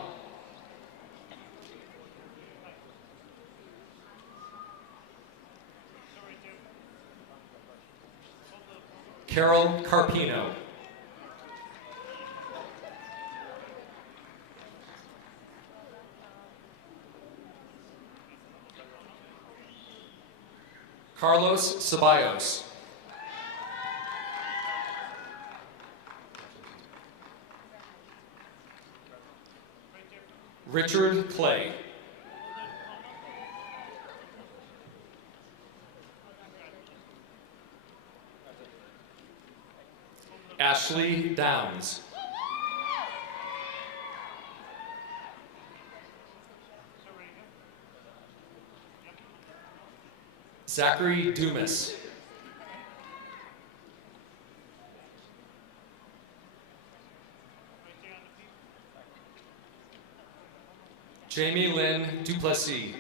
Carol Carpino. Carlos Ceballos. Richard Clay. Ashley Downs. Zachary Dumas. Jamie Lynn Duplessis.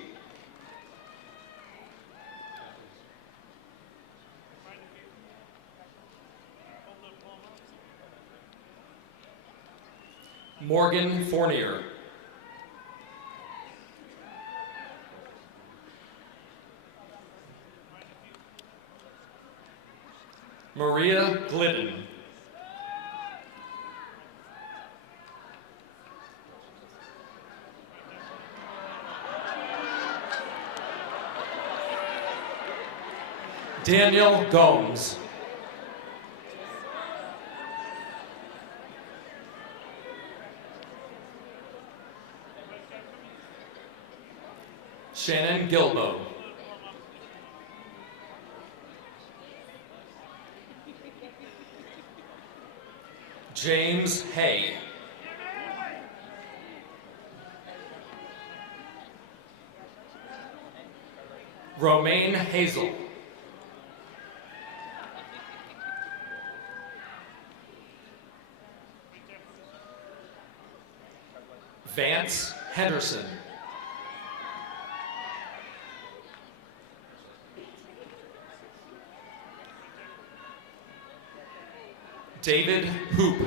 Morgan Fournier. Maria Glidden. Daniel Gomes. Shannon Gilbo. James Hay. Romaine Hazel. Vance Henderson. David Hoop.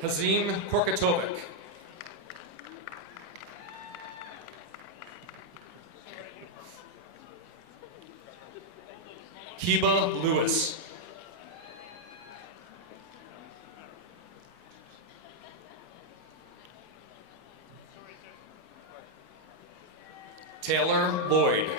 Hazim Korkatovic. Kiba Lewis. Taylor Lloyd.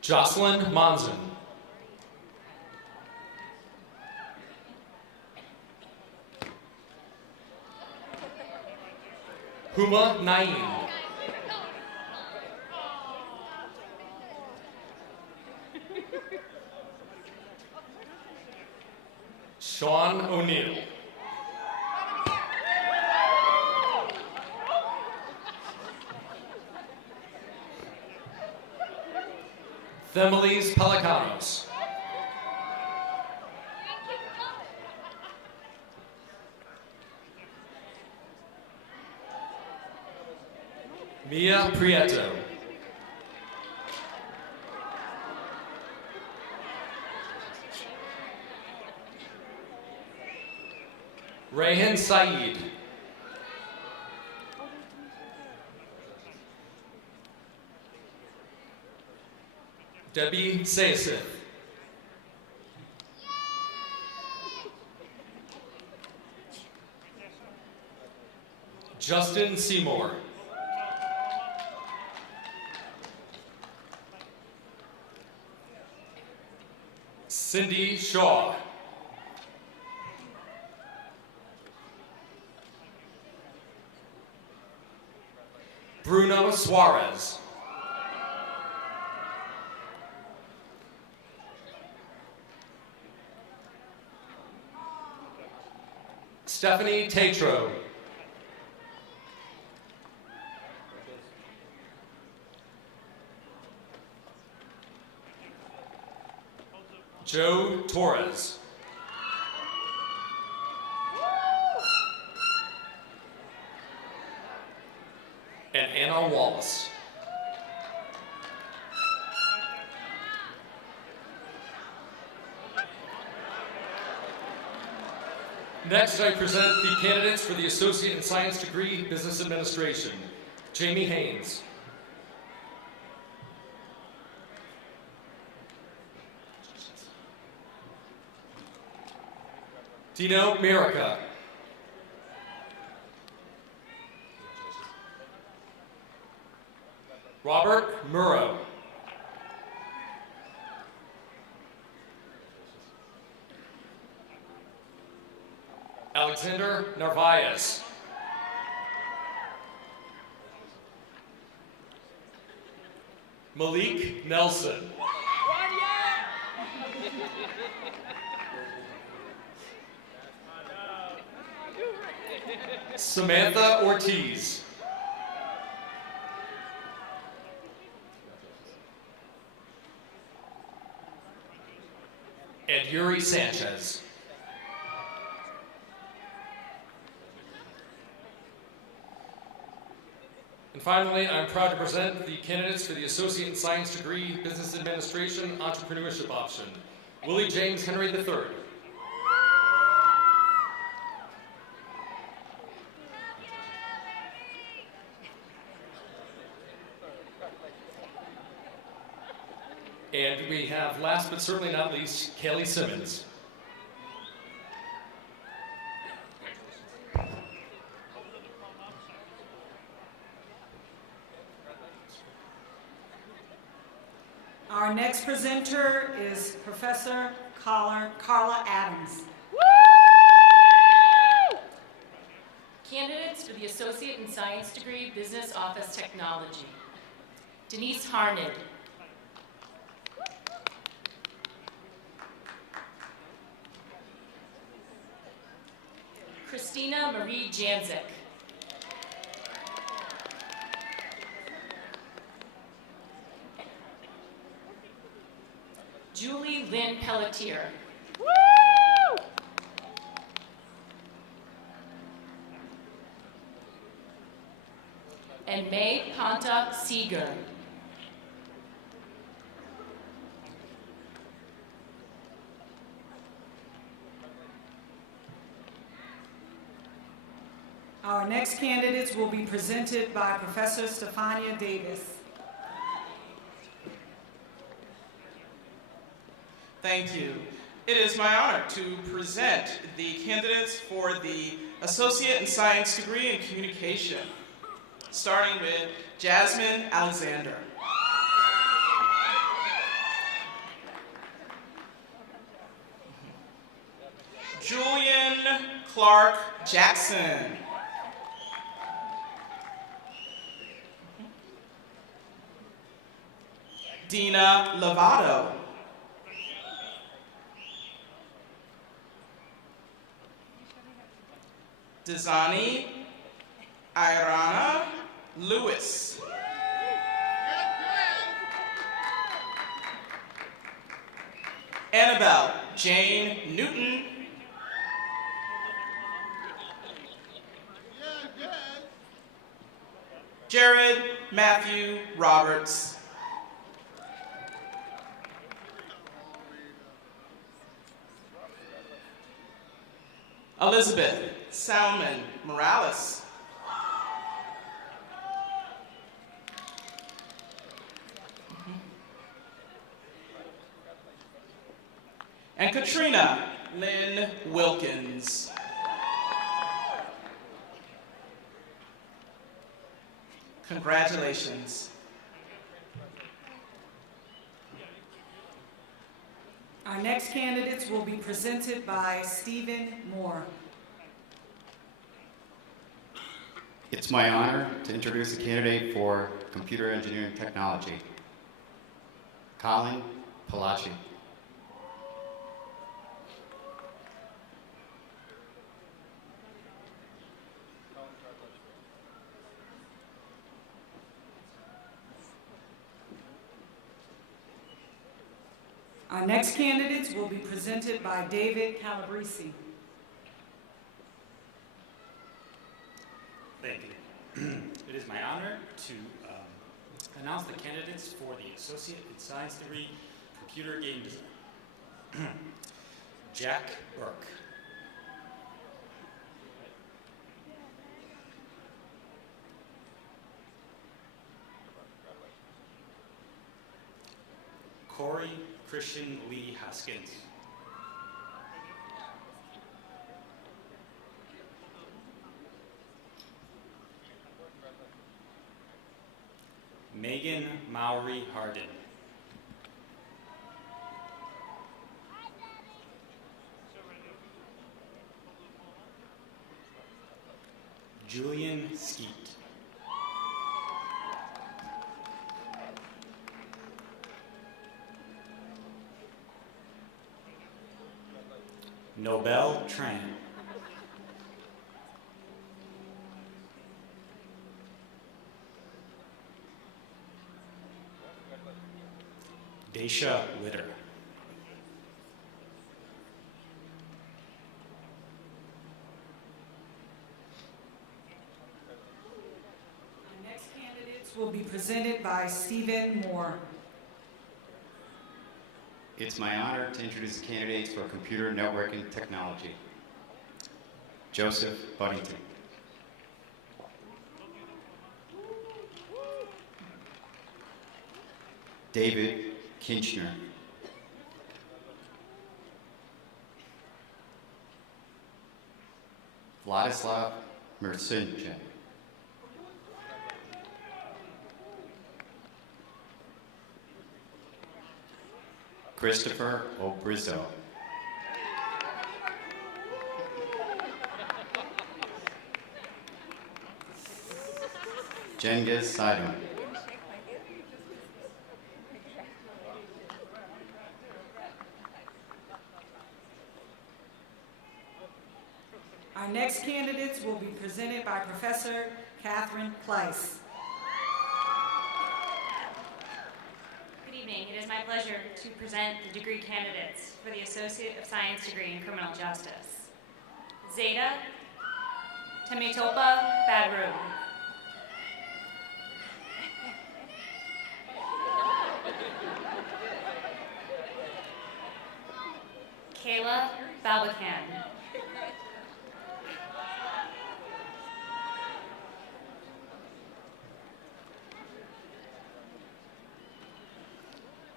Jocelyn Monzon. Huma Naeem. Dawn O'Neill. Themiles Pelicanos. Mia Prieto. Rayhan Saeed. Debbie Sayasith. Justin Seymour. Cindy Shaw. Bruno Suarez. Stephanie Tatro. Joe Torres. And Anna Wallace. Next, I present the candidates for the Associate in Science degree, Business Administration. Jamie Haynes. Dino Mirica. Robert Murrow. Alexander Narvaez. Malik Nelson. Samantha Ortiz. And Yuri Sanchez. And finally, I'm proud to present the candidates for the Associate in Science degree, Business Administration, Entrepreneurship option. Willie James Henry III. And we have, last but certainly not least, Kelly Simmons. Our next presenter is Professor Carla Adams. Candidates for the Associate in Science degree, Business Office Technology. Denise Harned. Christina Marie Janzik. Julie Lynn Pelletier. And May Panta Seeger. Our next candidates will be presented by Professor Stefania Davis. Thank you. It is my honor to present the candidates for the Associate in Science degree in Communication, starting with Jasmine Alexander. Julian Clark Jackson. Dina Lovato. Dizani Irana Lewis. Annabelle Jane Newton. Jared Matthew Roberts. Elizabeth Salmon Morales. And Katrina Lynn Wilkins. Congratulations. Our next candidates will be presented by Stephen Moore. It's my honor to introduce a candidate for Computer Engineering Technology, Colin Palachi. Our next candidates will be presented by David Calabrese. Thank you. It is my honor to announce the candidates for the Associate in Science degree, Computer Game Design. Jack Burke. Corey Christian Lee Haskins. Megan Mowry Hardin. Julian Skeet. Nobel Tran. Daisha Litter. Our next candidates will be presented by Stephen Moore. It's my honor to introduce the candidates for Computer Networking Technology, Joseph Buddington. David Kinchner. Vladislav Mersinchen. Christopher O'Brizo. Cengiz Saidon. Our next candidates will be presented by Professor Catherine Pleiss. Good evening. It is my pleasure to present the degree candidates for the Associate of Science degree in Criminal Justice. Zeta Temitopa Badru. Kayla Balbacan.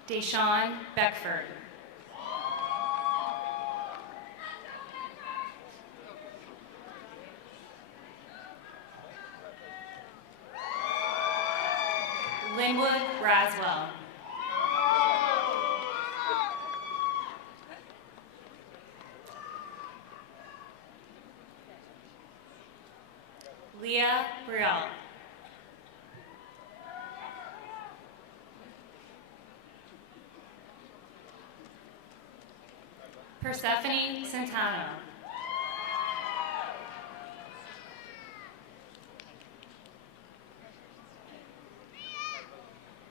Deshaun Beckford. Linwood Braswell. Leah Brielle. Persephone Centano.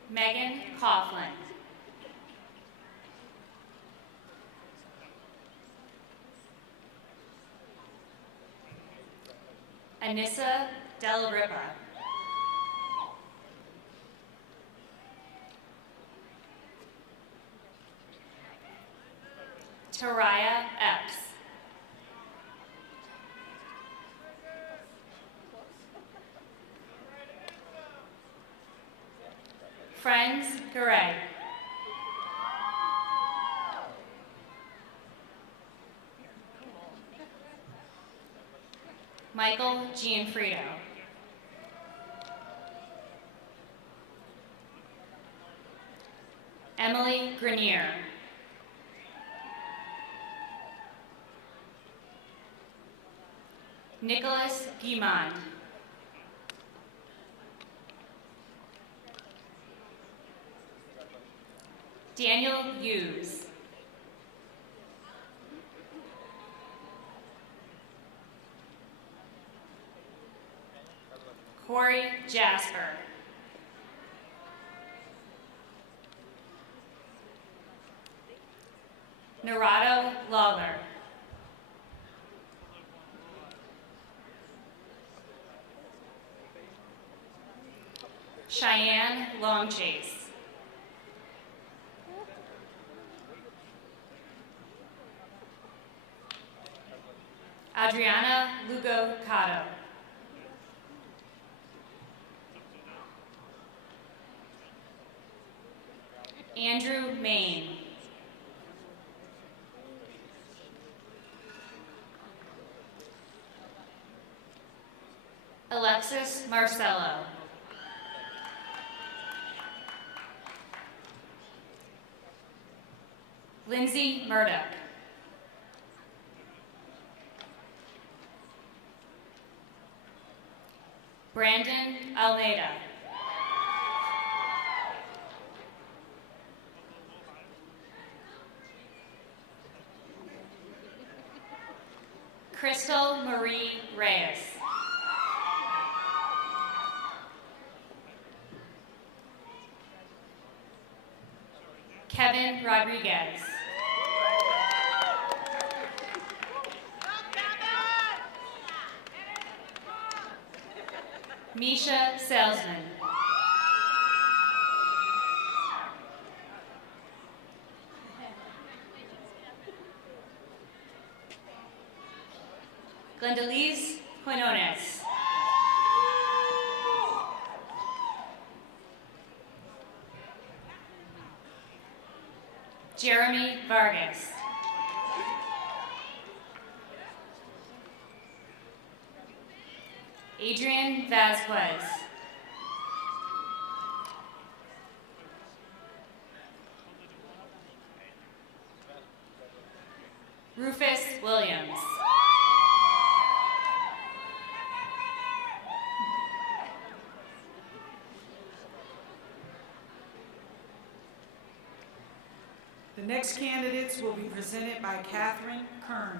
Megan Coughlin. Anissa Del Ripa. Taraya Epps. Friends Garay. Michael Gianfrido. Emily Grenier. Nicholas Guimond. Daniel Hughes. Corey Jasper. Narado Lawler. Cheyenne Longchase. Adriana Lugo Cotto. Andrew Main. Alexis Marcello. Lindsay Murdoch. Brandon Almeida. Crystal Marie Reyes. Kevin Rodriguez. Misha Salesman. Glendalise Quinones. Jeremy Vargas. Adrian Vasquez. Rufus Williams. The next candidates will be presented by Catherine Kern.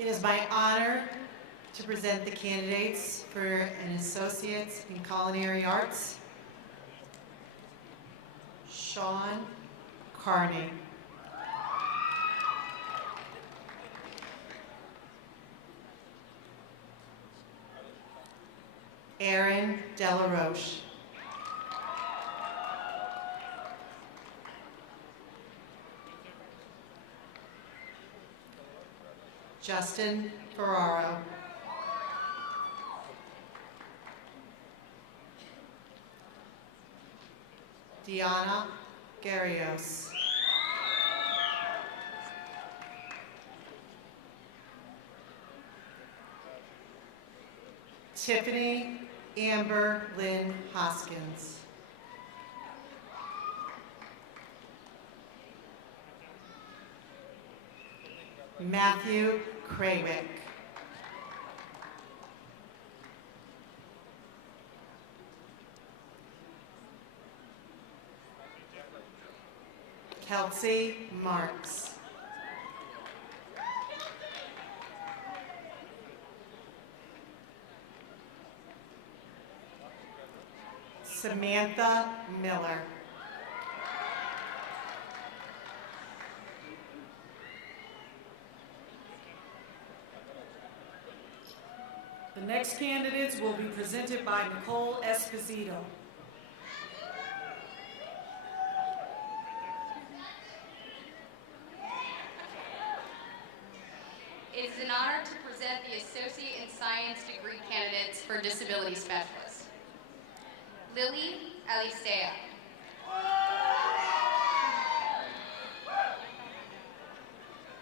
It is my honor to present the candidates for an Associate's in Culinary Arts. Sean Carney. Aaron Delaroche. Justin Ferraro. Diana Garrios. Tiffany Amber Lynn Hoskins. Matthew Krawick. Kelsey Marks. Samantha Miller. The next candidates will be presented by Nicole Esposito. It is an honor to present the Associate in Science degree candidates for Disability Specialists. Lily Alicea.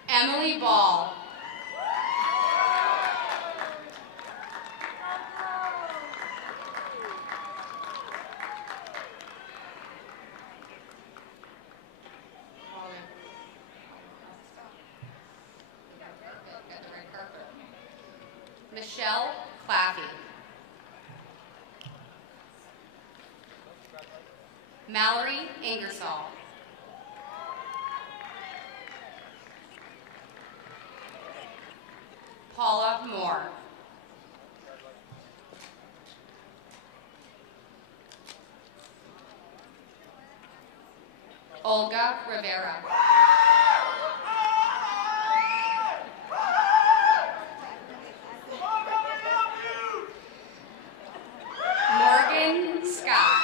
Emily Ball. Michelle Claffey. Mallory Ingersoll. Paula Moore. Olga Rivera. Morgan Scott.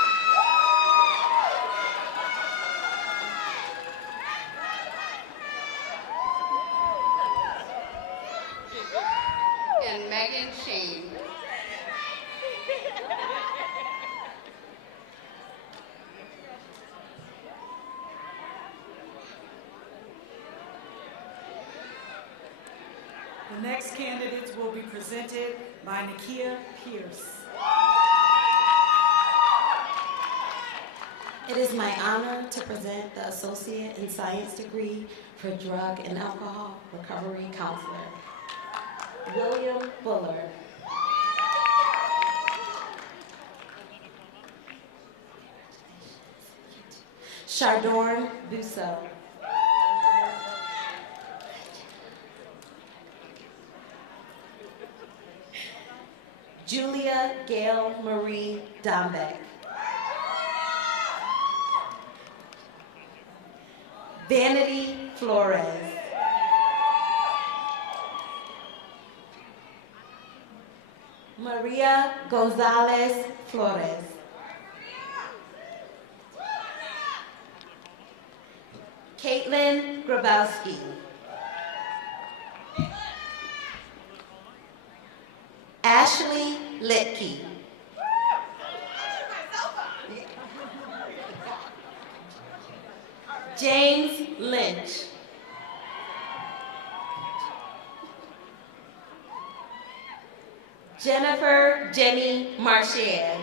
And Megan Shane. The next candidates will be presented by Nakia Pierce. It is my honor to present the Associate in Science degree for Drug and Alcohol Recovery Counselor, William Buller. Chardorn Busso. Julia Gail Marie Dombeck. Vanity Flores. Maria Gonzalez Flores. Caitlin Grabowski. Ashley Litke. James Lynch. Jennifer Jenny Marchand.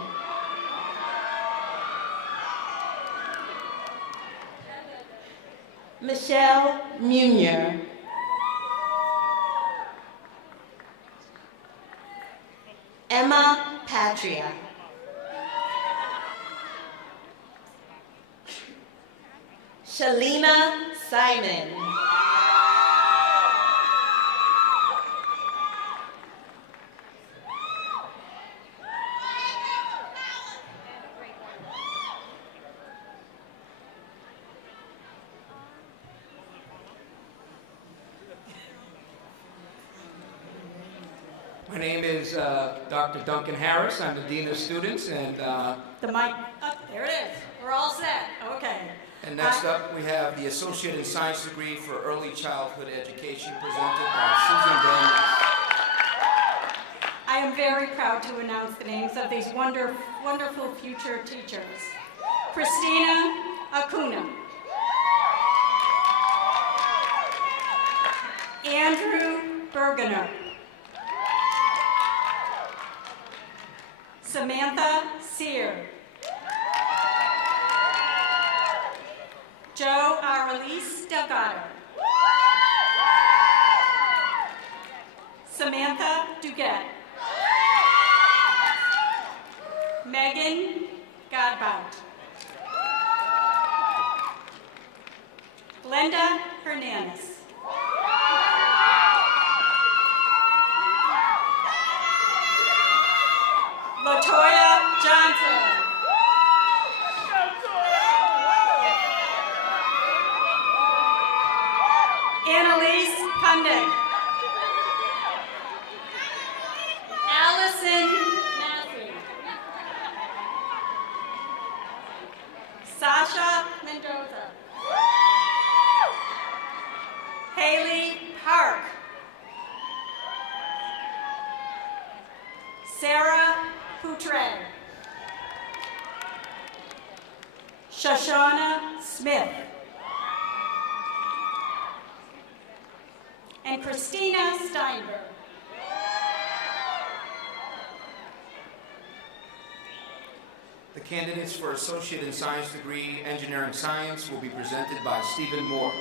Michelle Munier. Emma Patria. Shalina Simon. My name is Dr. Duncan Harris. I'm the Dean of Students, and The mic, oh, there it is. We're all set. Okay. next up we have the Associate in Science degree for Early Childhood Education presented by Susan Daniels. I am very proud to announce the names of these wonderful future teachers. Christina Acuna. Andrew Bergener. Samantha Sear. Joe Aurelise Delgado. Samantha Duguette. Megan Godbout. Glenda Hernandez. LaToya Johnson. Mendoza. Haley Park. Sarah Poutre. Shoshana Smith. And Christina Steinberg. The candidates for Associate in Science degree, Engineering Science, will be presented by Stephen Moore.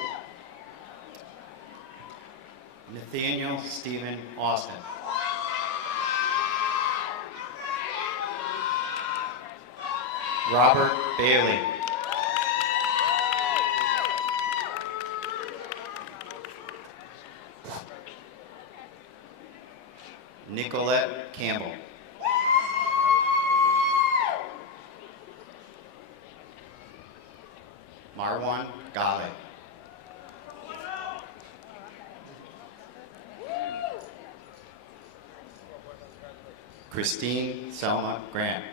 Nathaniel Stephen Austin. Robert Bailey. Nicolette Campbell. Marwan Gale. Christine Selma Grant.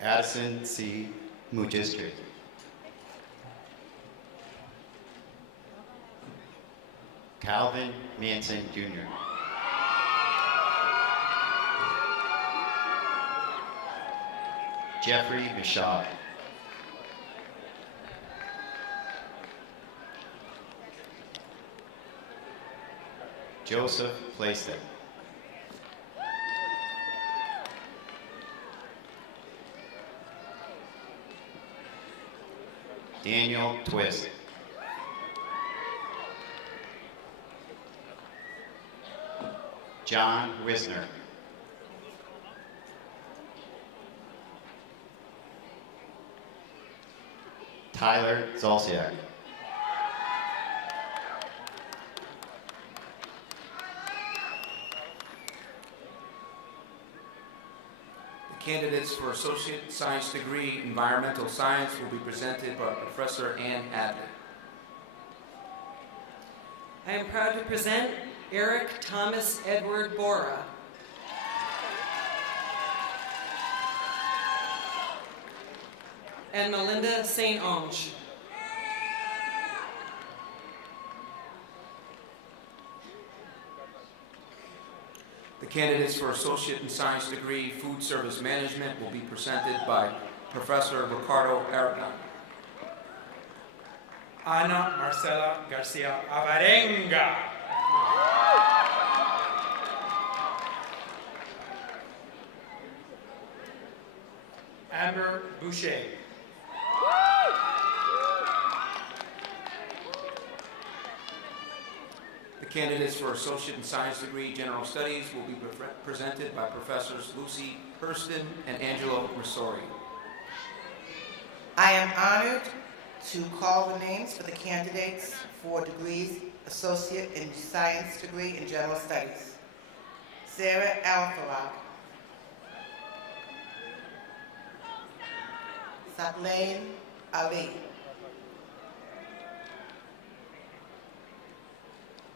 Addison C. Mujistri. Calvin Manson Jr. Jeffrey Michaud. Joseph Plaisted. Daniel Twist. John Wisner. Tyler Zolciak. The candidates for Associate Science degree, Environmental Science, will be presented by Professor Ann Adler. I am proud to present Eric Thomas Edward Bora. And Melinda St. Ange. The candidates for Associate in Science degree, Food Service Management, will be presented by Professor Ricardo Aragon. Ana Marcela Garcia Avarenga. Amber Boucher. The candidates for Associate in Science degree, General Studies, will be presented by Professors Lucy Hurston and Angelo Rissori. I am honored to call the names for the candidates for degrees, Associate in Science degree in General Studies. Sarah Alfarag. Satlain Ali.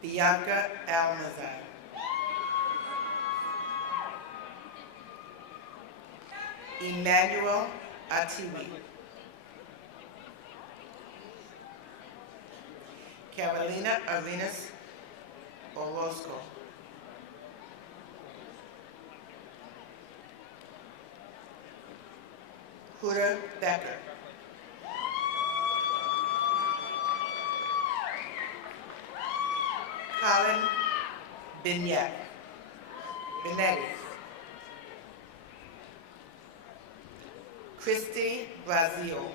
Bianca Almazar. Emmanuel Atiwi. Carolina Arenas Orozco. Huda Becker. Colin Benetti. Christy Brazil.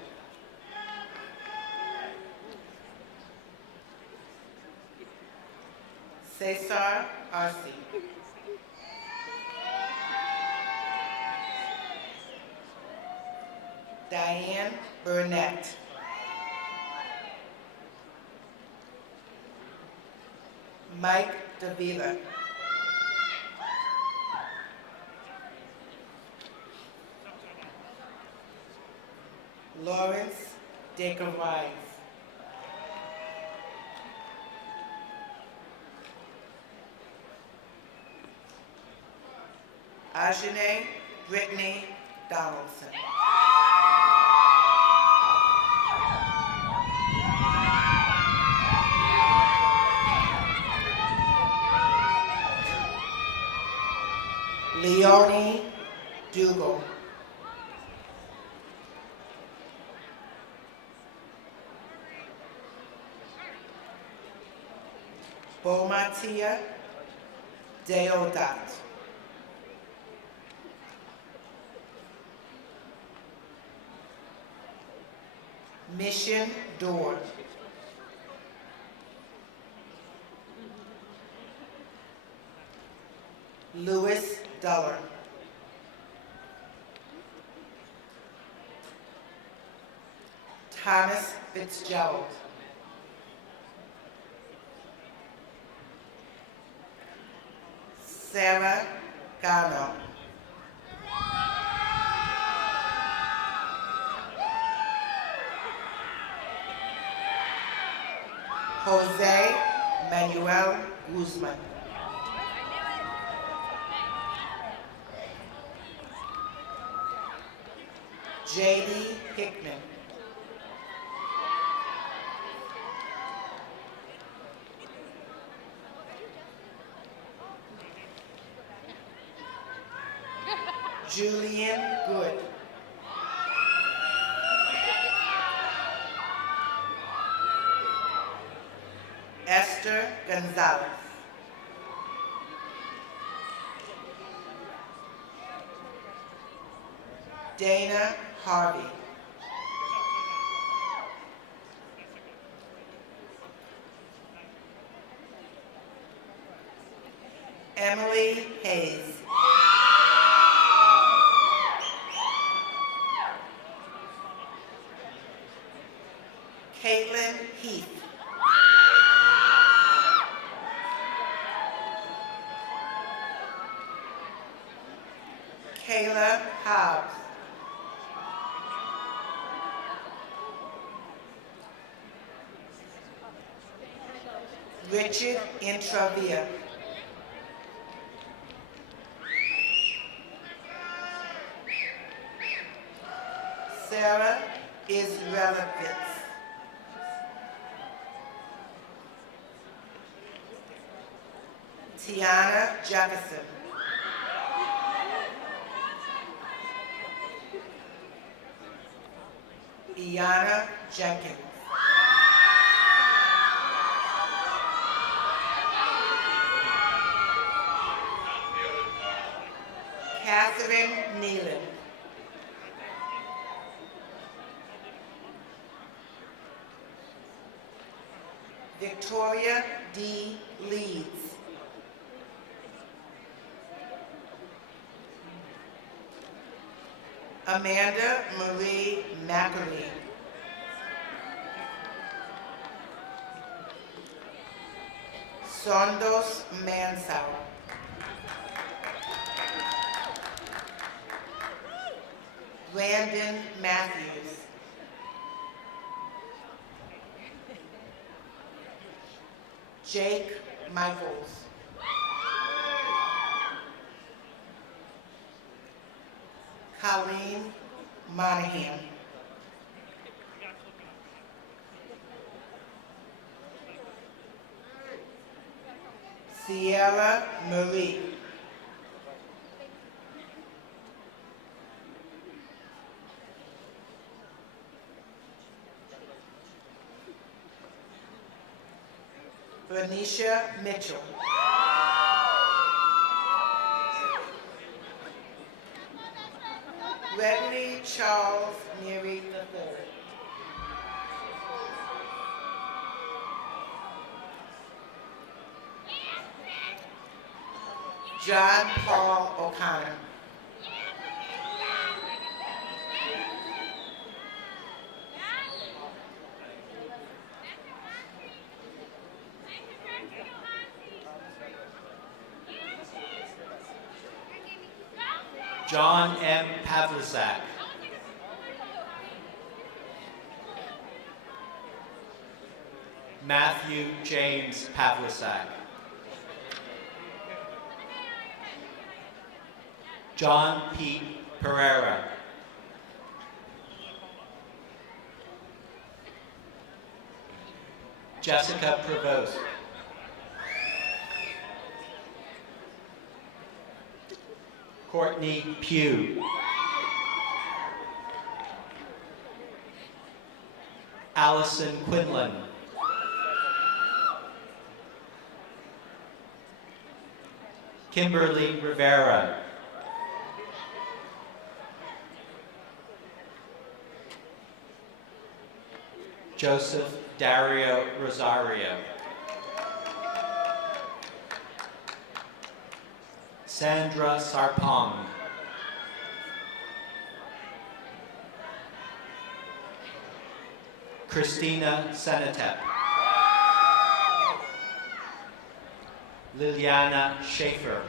Cesar Arce. Diane Burnett. Mike Davila. Lawrence Daker-Wise. Ajane Brittany Donaldson. Leonie Dougal. Bomatia Deodat. Mission Door. Louis Duller. Thomas Fitzgerald. Sarah Gano. Jose Manuel Guzman. J.D. Hickman. Julian Good. Esther Gonzalez. Dana Harvey. Emily Hayes. Caitlin Heath. Kayla Hobbs. Richard Intravia. Sarah Israelevitz. Tiana Jefferson. Iana Jenkins. Catherine Nealon. Victoria D. Leeds. Amanda Marie Mackery. Sondos Mansau. Brandon Matthews. Jake Michaels. Colleen Monahan. Sierra Marie. Bernicia Mitchell. Gregory Charles Neary III. John Paul O'Connor. John M. Pavlisak. Matthew James Pavlisak. John Pete Pereira. Jessica Prevost. Courtney Pugh. Allison Quinlan. Kimberly Rivera. Joseph Dario Rosario. Sandra Sarpong. Christina Senatep. Liliana Schaefer.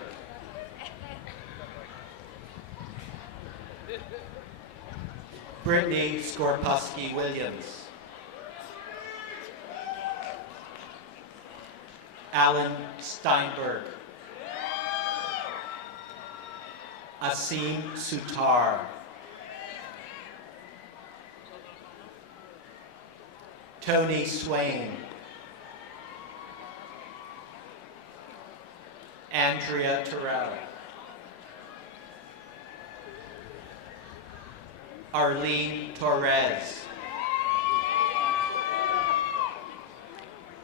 Brittany Skorpuski Williams. Alan Steinberg. Asim Sutar. Tony Swain. Andrea Terrell. Arlene Torres.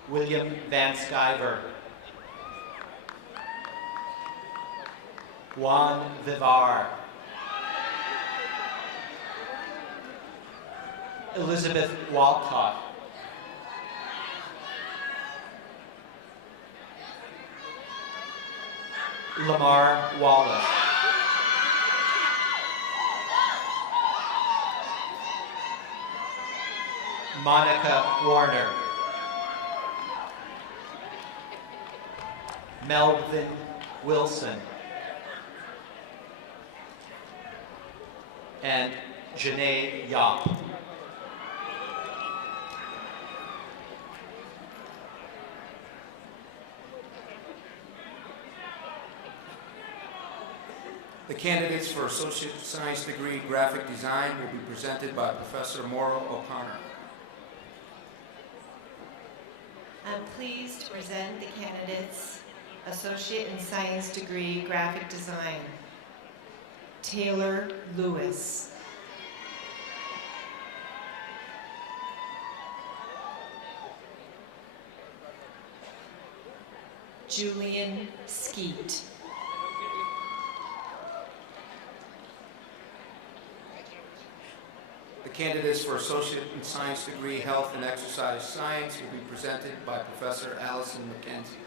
William Van Skyver. Juan Vivar. Elizabeth Walcott. Lamar Wallace. Monica Warner. Melvin Wilson. And Janae Yap. The candidates for Associate Science Degree Graphic Design will be presented by Professor Maura O'Connor. I'm pleased to present the candidates Associate in Science Degree Graphic Design. Taylor Lewis. Julian Skeet. The candidates for Associate in Science Degree Health and Exercise Science will be presented by Professor Allison McKenzie.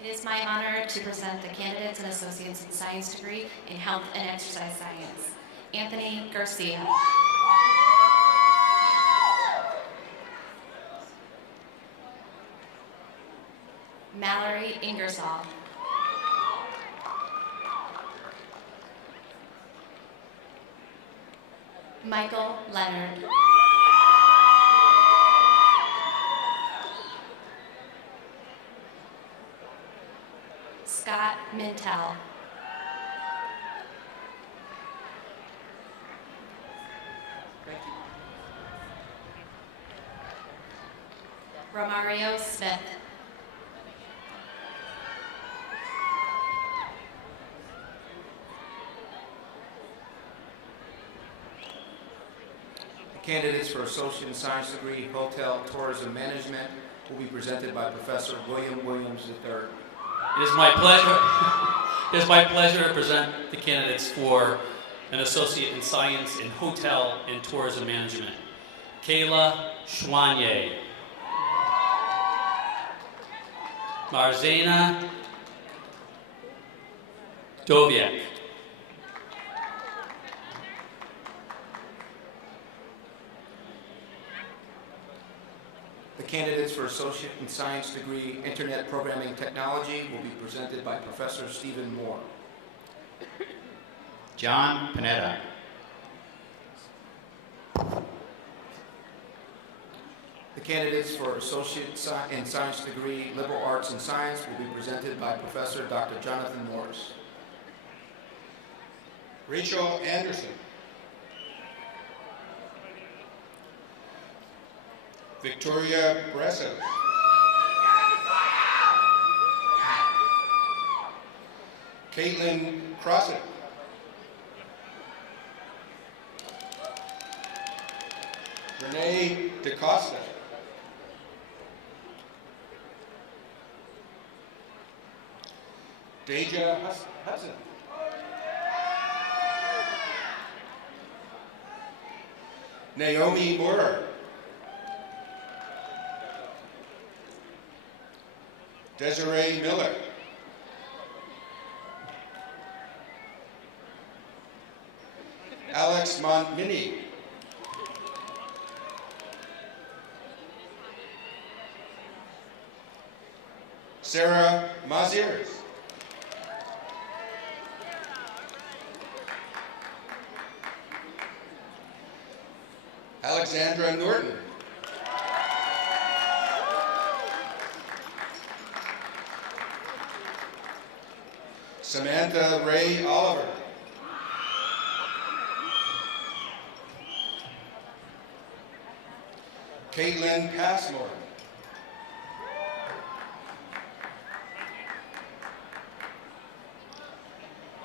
It is my honor to present the candidates and associates in science degree in health and exercise science. Anthony Garcia. Mallory Ingersoll. Michael Leonard. Scott Mintel. Romario Smith. Candidates for Associate in Science Degree Hotel Tourism Management will be presented by Professor William Williams III. It is my pleasure to present the candidates for an Associate in Science in Hotel and Tourism Management. Kayla Schwanye. Marzena Doviak. The candidates for Associate in Science Degree Internet Programming Technology will be presented by Professor Stephen Moore. John Panetta. The candidates for Associate in Science Degree Liberal Arts and Science will be presented by Professor Dr. Jonathan Norris. Rachel Anderson. Victoria Bresso. Caitlin Crosset. Renee DaCosta. Deja Hudson. Naomi Moorer. Desiree Miller. Alex Montmini. Sarah Maziers. Alexandra Norton. Samantha Ray Oliver. Caitlin Passmore.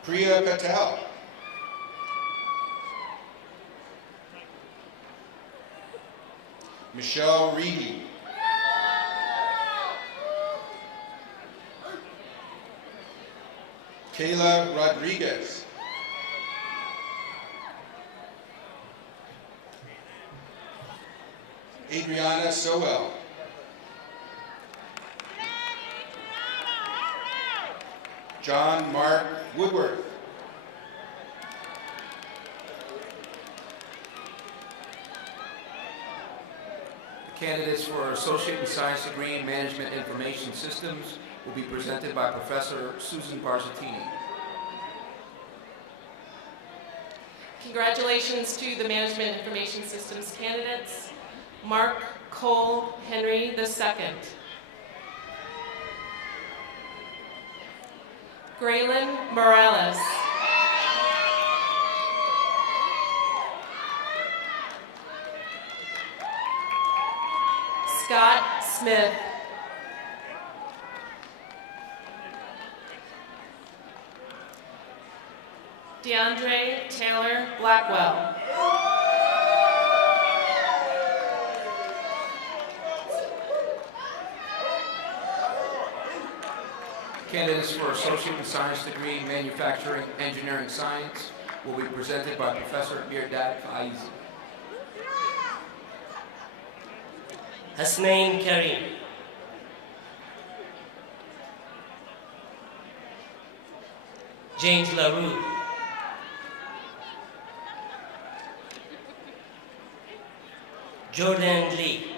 Priya Patel. Michelle Reedy. Kayla Rodriguez. Adriana Sowell. John Mark Woodworth. The candidates for Associate in Science Degree in Management Information Systems will be presented by Professor Susan Barzatini. Congratulations to the Management Information Systems candidates, Mark Cole Henry II. Graylin Morales. Scott Smith. DeAndre Taylor Blackwell. Candidates for Associate in Science Degree in Manufacturing Engineering Science will be presented by Professor Mirdad Faizi. Hasnain Karim. James LaRue. Jordan Lee.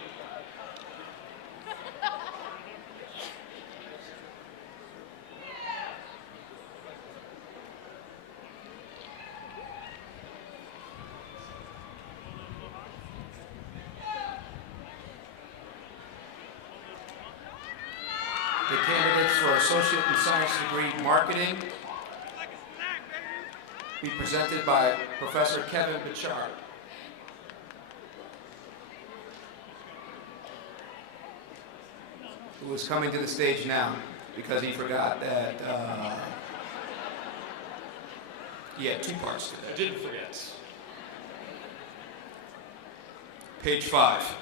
The candidates for Associate in Science Degree Marketing be presented by Professor Kevin Bichard. Who is coming to the stage now because he forgot that he had 2 parts to I that. didn't forget. Page 5.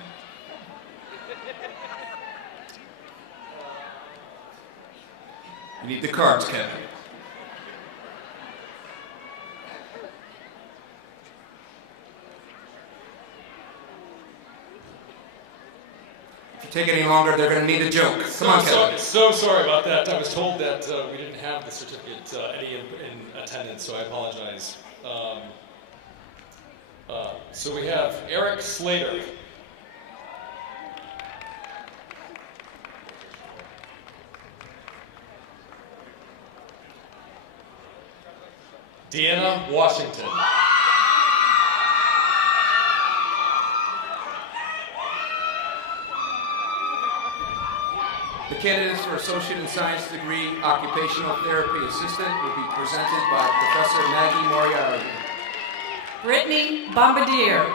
You need the cards, Kevin. If you take any longer, they're going to need a joke. Come on, Kevin. So sorry about that. I was told that we didn't have the certificate any in attendance, so I apologize. So we have Eric Slater. Deanna Washington. The candidates for Associate in Science degree Occupational Therapy Assistant will be presented by Professor Maggie Moriarty. Brittany Bombardier.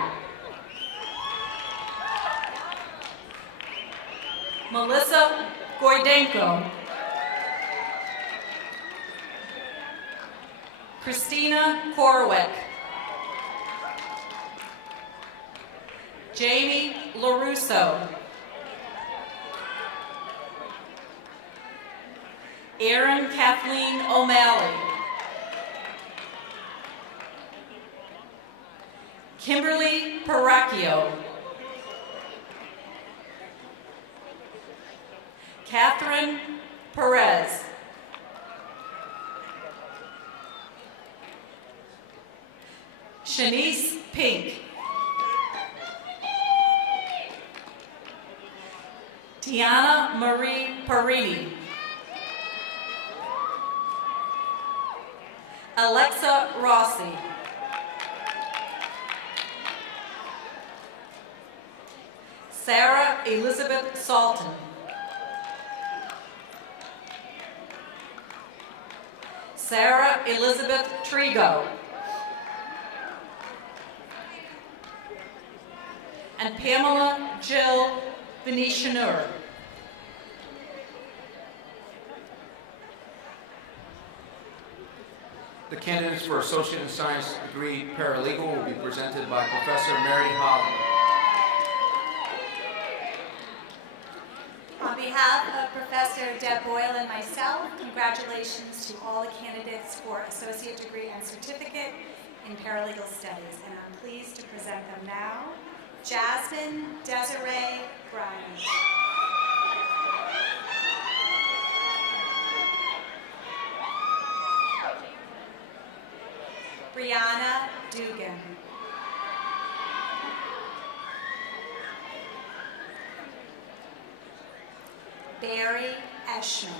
Melissa Goydenko. Christina Korwick. Jamie LaRusso. Erin Kathleen O'Malley. Kimberly Paracchio. Catherine Perez. Shanice Pink. Tiana Marie Parini. Alexa Rossi. Sarah Elizabeth Salton. Sarah Elizabeth Trigo. And Pamela Jill Venetianur. The candidates for Associate in Science degree Paralegal will be presented by Professor Mary Holland. On behalf of Professor Deb Boyle and myself, congratulations to all the candidates for associate degree and certificate in paralegal studies. And I'm pleased to present them now. Jasmine Desiree Bryant. Brianna Dugan. Barry Eschman.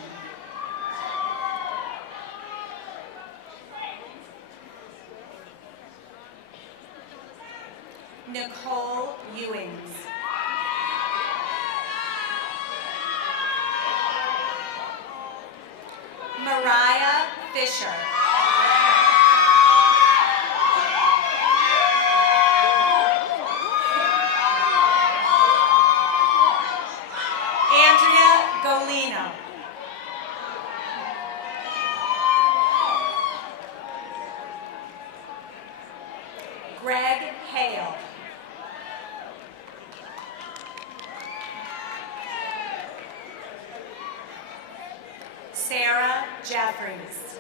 Nicole Ewings. Mariah Fisher. Andrea Golino. Greg Hale. Sarah Jeffries.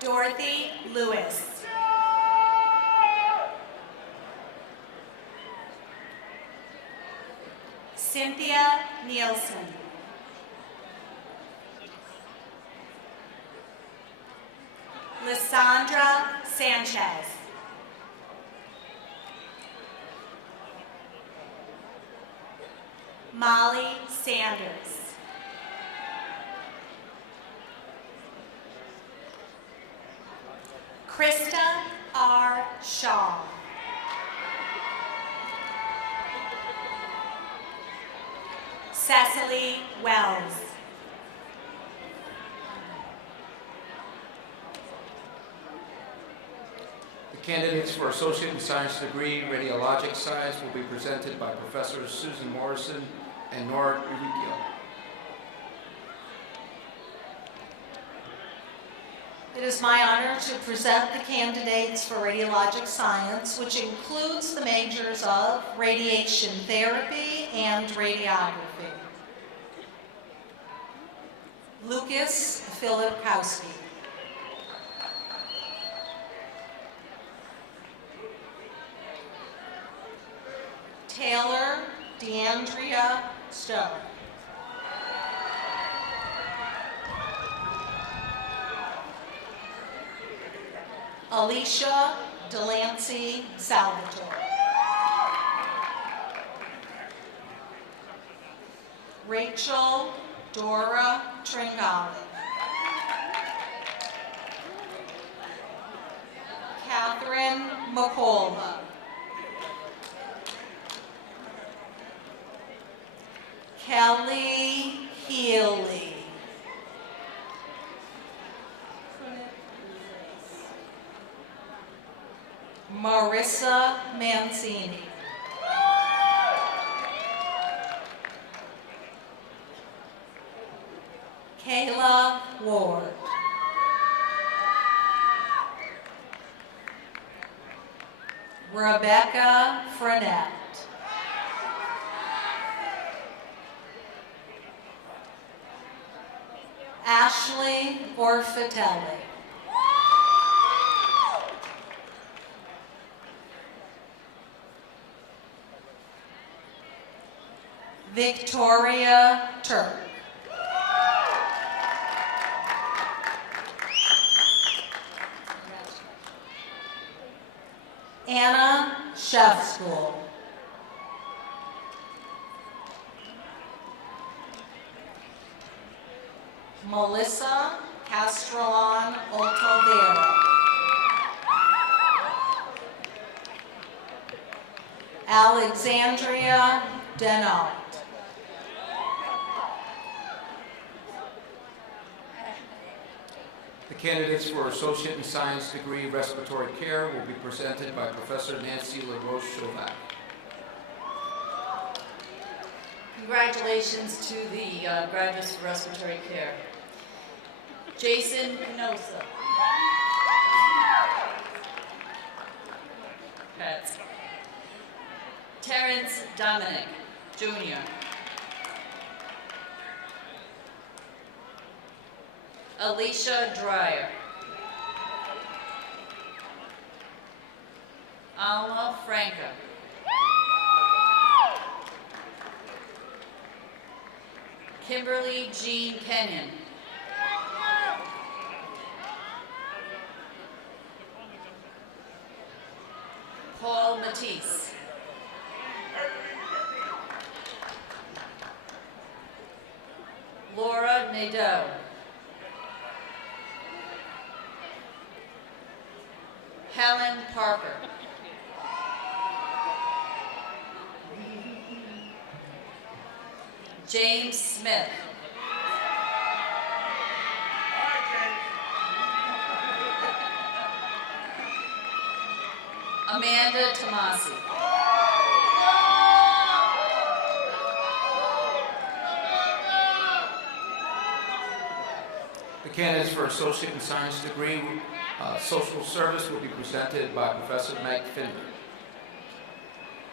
Dorothy Lewis. Cynthia Nielsen. Lysandra Sanchez. Molly Sanders. Krista R. Shaw. Cecily Wells. The candidates for Associate in Science degree Radiologic Science will be presented by Professors Susan Morrison and Nora Uricchio. It is my honor to present the candidates for Radiologic Science, which includes the majors of Radiation Therapy and Radiography. Lucas Filipkowski. Taylor DeAndrea Stone. Alicia Delancey Salvatore. Rachel Dora Tringali. Catherine McColva. Kelly Healy. Marissa Mancini. Kayla Ward. Rebecca Frenette. Ashley Orfitelli. Victoria Turk. Anna Chef School. Melissa Castrillon Oltavera. Alexandria Denault. The candidates for Associate in Science degree Respiratory Care will be presented by Professor Nancy LaRoche-Chauvat. Congratulations to the graduates for respiratory care. Jason Canosa. Pets. Terrence Dominic, Jr. Alicia Dreyer. Alma Franca. Kimberly Jean Kenyon. Paul Matisse. Laura Nadeau. Helen Parker. James Smith. Amanda Tomasi. The candidates for Associate in Science degree Social Service will be presented by Professor Meg Finley.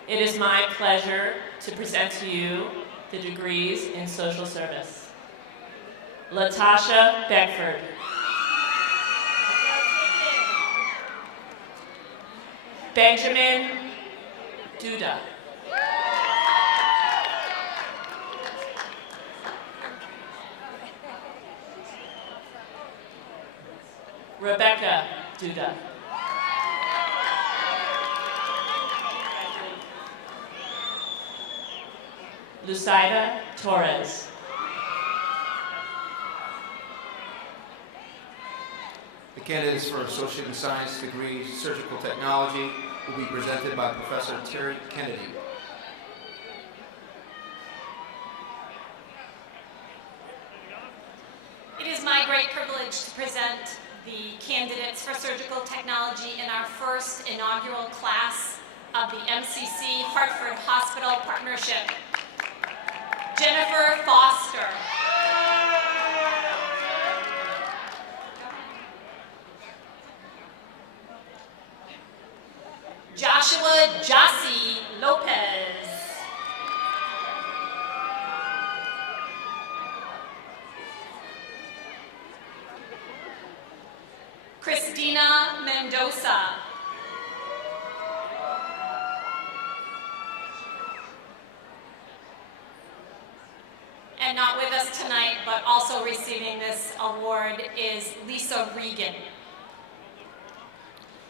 It is my pleasure to present to you the degrees in social service. Latasha Beckford. Benjamin Duda. Rebecca Duda. Lucida Torres. The candidates for Associate in Science degree Surgical Technology will be presented by Professor Terry Kennedy. It is my great privilege to present the candidates for surgical technology in our first inaugural class of the MCC Hartford Hospital Partnership. Jennifer Foster. Joshua Jossie Lopez. Christina Mendoza. And not with us tonight, but also receiving this award is Lisa Regan.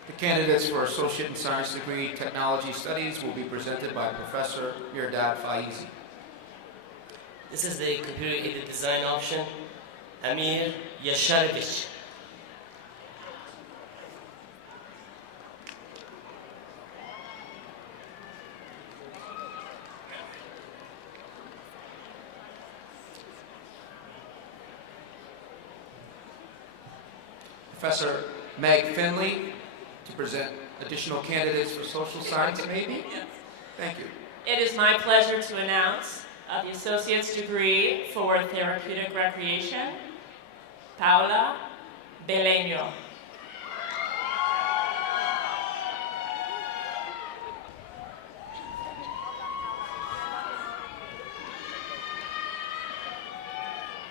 The candidates for Associate in Science degree Technology Studies will be presented by Professor Mirdad Faizi. This is the computer-aided design option, Amir Yasharovich. Professor Meg Finley to present additional candidates for social science, maybe? Thank you. It is my pleasure to announce the associate's degree for therapeutic recreation, Paula Beleño.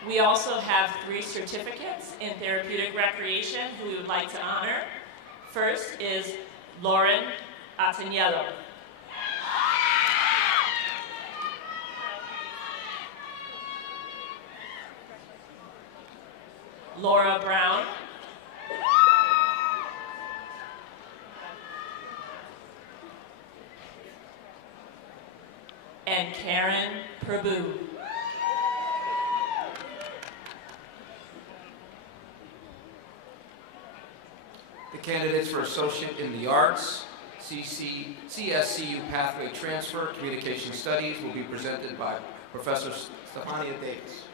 We also have 3 certificates in therapeutic recreation who we would like to honor. First is Lauren Atenello. Laura Brown. And Karen Prabhu. The candidates for Associate in the Arts, CSCU Pathway Transfer, Communication Studies will be presented by Professor Stefania Davis.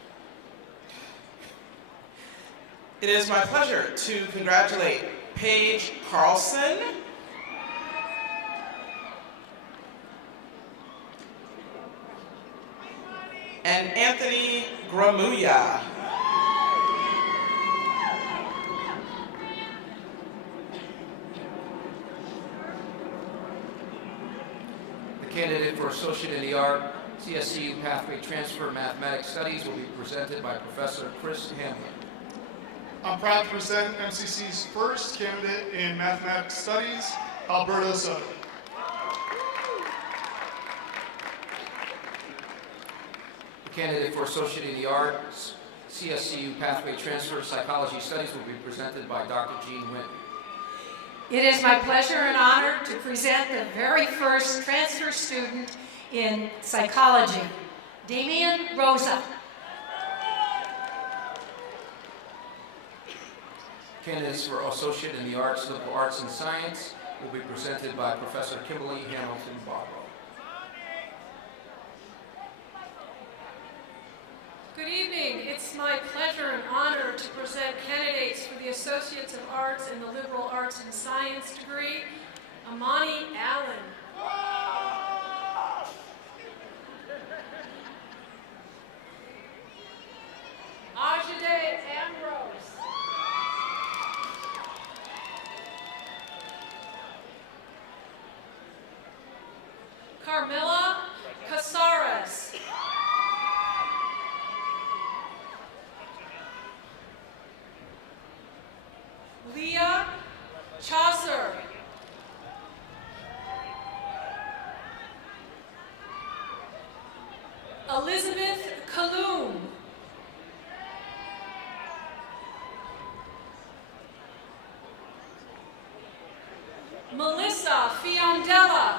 It is my pleasure to congratulate Paige Carlson, and Anthony Gramuya. The candidate for Associate in the Art, CSCU Pathway Transfer, Mathematics Studies will be presented by Professor Chris Hamlin. I'm proud to present MCC's first candidate in Mathematics Studies, Alberto Soto. The candidate for Associate in the Arts, CSCU Pathway Transfer, Psychology Studies will be presented by Dr. Jean Winton. It is my pleasure and honor to present the very first transfer student in psychology, Damian Rosa. Candidates for Associate in the Arts, Liberal Arts and Science will be presented by Professor Kimberly Hamilton Barrow. Good evening. It's my pleasure and honor to present candidates for the Associates of Arts in the Liberal Arts and Science degree, Amani Allen. Ajide Ambrose. Carmilla Casares. Leah Chaucer. Elizabeth Kaloum. Melissa Fiondella.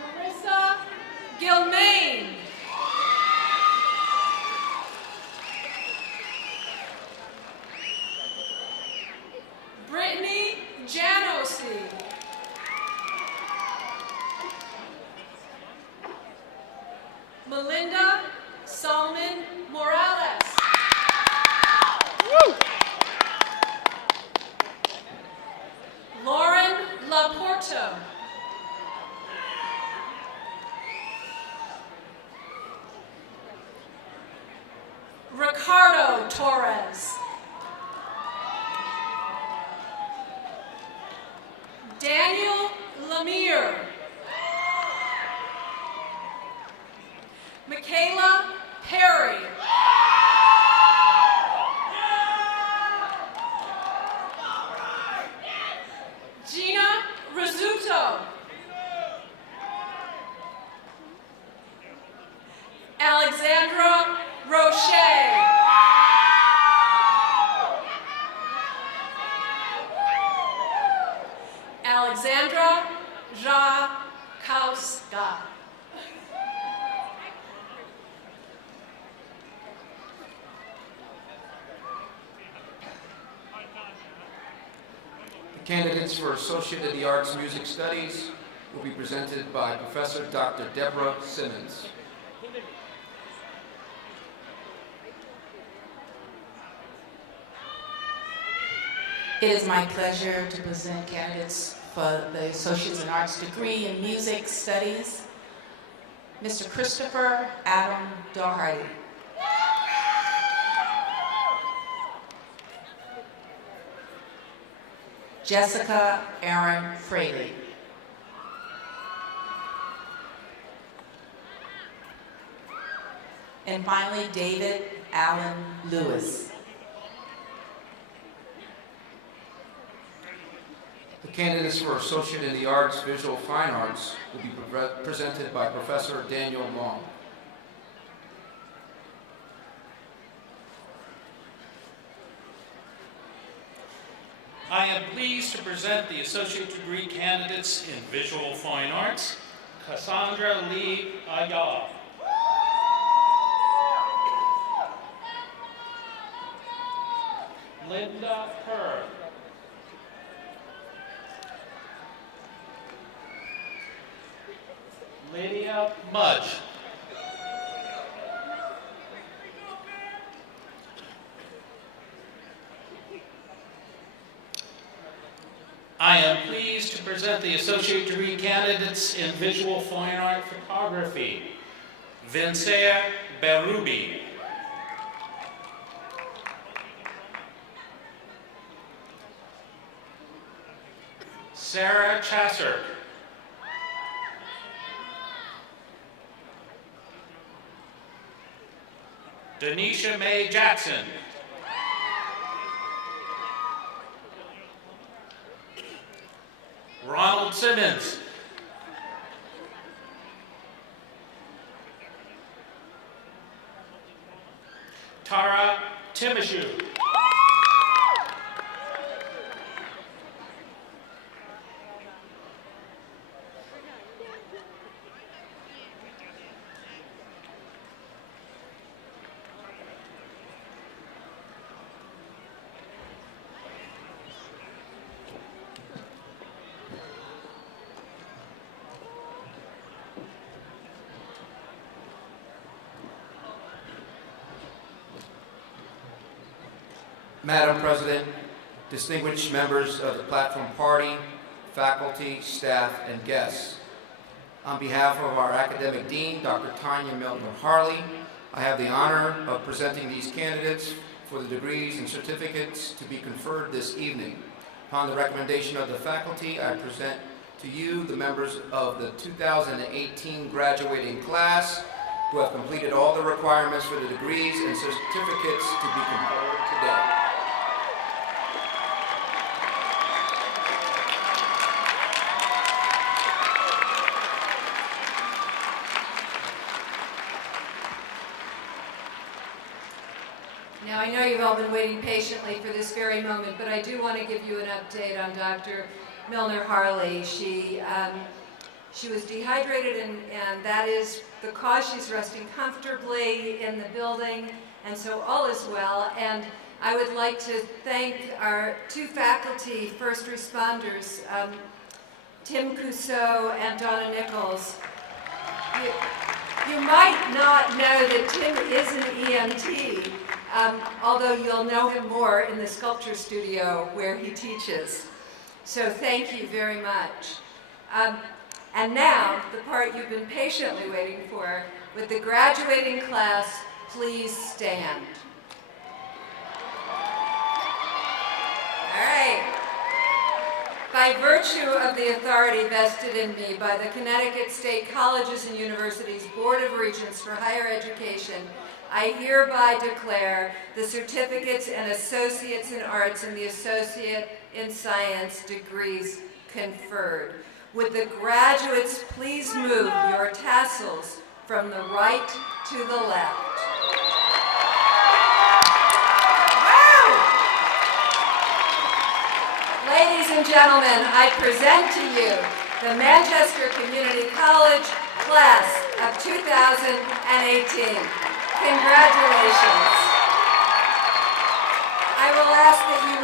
Marissa Gilmain. Brittany Janosi. Melinda Solomon Morales. Lauren Laporto. Ricardo Torres. Daniel Lemire. Michaela Perry. Gina Rizzuto. Alexandra Roche. Alexandra Jakowska. The candidates for Associate in the Arts Music Studies will be presented by Professor Dr. Deborah Simmons. It is my pleasure to present candidates for the Associates in Arts degree in Music Studies. Mr. Christopher Adam Doherty. Jessica Aaron Fraley. And finally, David Allen Lewis. The candidates for Associate in the Arts, Visual Fine Arts will be presented by Professor Daniel Long. I am pleased to present the associate degree candidates in Visual Fine Arts, Cassandra Lee Ayala. Linda Hurd. Lydia Mudge. I am pleased to present the associate degree candidates in Visual Fine Art Photography, Vincea Berrubi. Sarah Chasser. Denisha Mae Jackson. Ronald Simmons. Tara Timishu. Madam President, distinguished members of the Platform Party, faculty, staff, and guests. On behalf of our academic dean, Dr. Tanya Milner-Harley, I have the honor of presenting these candidates for the degrees and certificates to be conferred this evening. Upon the recommendation of the faculty, I present to you the members of the 2018 graduating class who have completed all the requirements for the degrees and certificates to be conferred today. Now, I know you've all been waiting patiently for this very moment, but I do want to give you an update on Dr. Milner-Harley. She was dehydrated, and that is the cause. She's resting comfortably in the building, and so all is well. And I would like to thank our two faculty first responders, Tim Cousseau and Donna Nichols. You might not know that Tim is an EMT, although you'll know him more in the sculpture studio where he teaches. So thank you very much. And now, the part you've been patiently waiting for, with the graduating class, please stand. All right. By virtue of the authority vested in me by the Connecticut State Colleges and Universities Board of Regents for Higher Education, I hereby declare the certificates and associates in arts and the associate in science degrees conferred. Would the graduates please move your tassels from the right to the left? Wow! Ladies and gentlemen, I present to you the Manchester Community College class of 2018. Congratulations. I will ask that you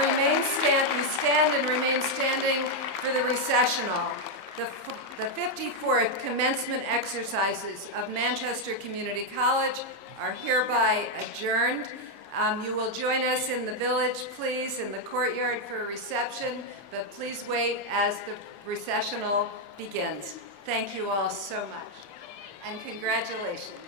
stand and remain standing for the recessional. The 54th commencement exercises of Manchester Community College are hereby adjourned. You will join us in the village, please, in the courtyard for a reception, but please wait as the recessional begins. Thank you all so much, and congratulations.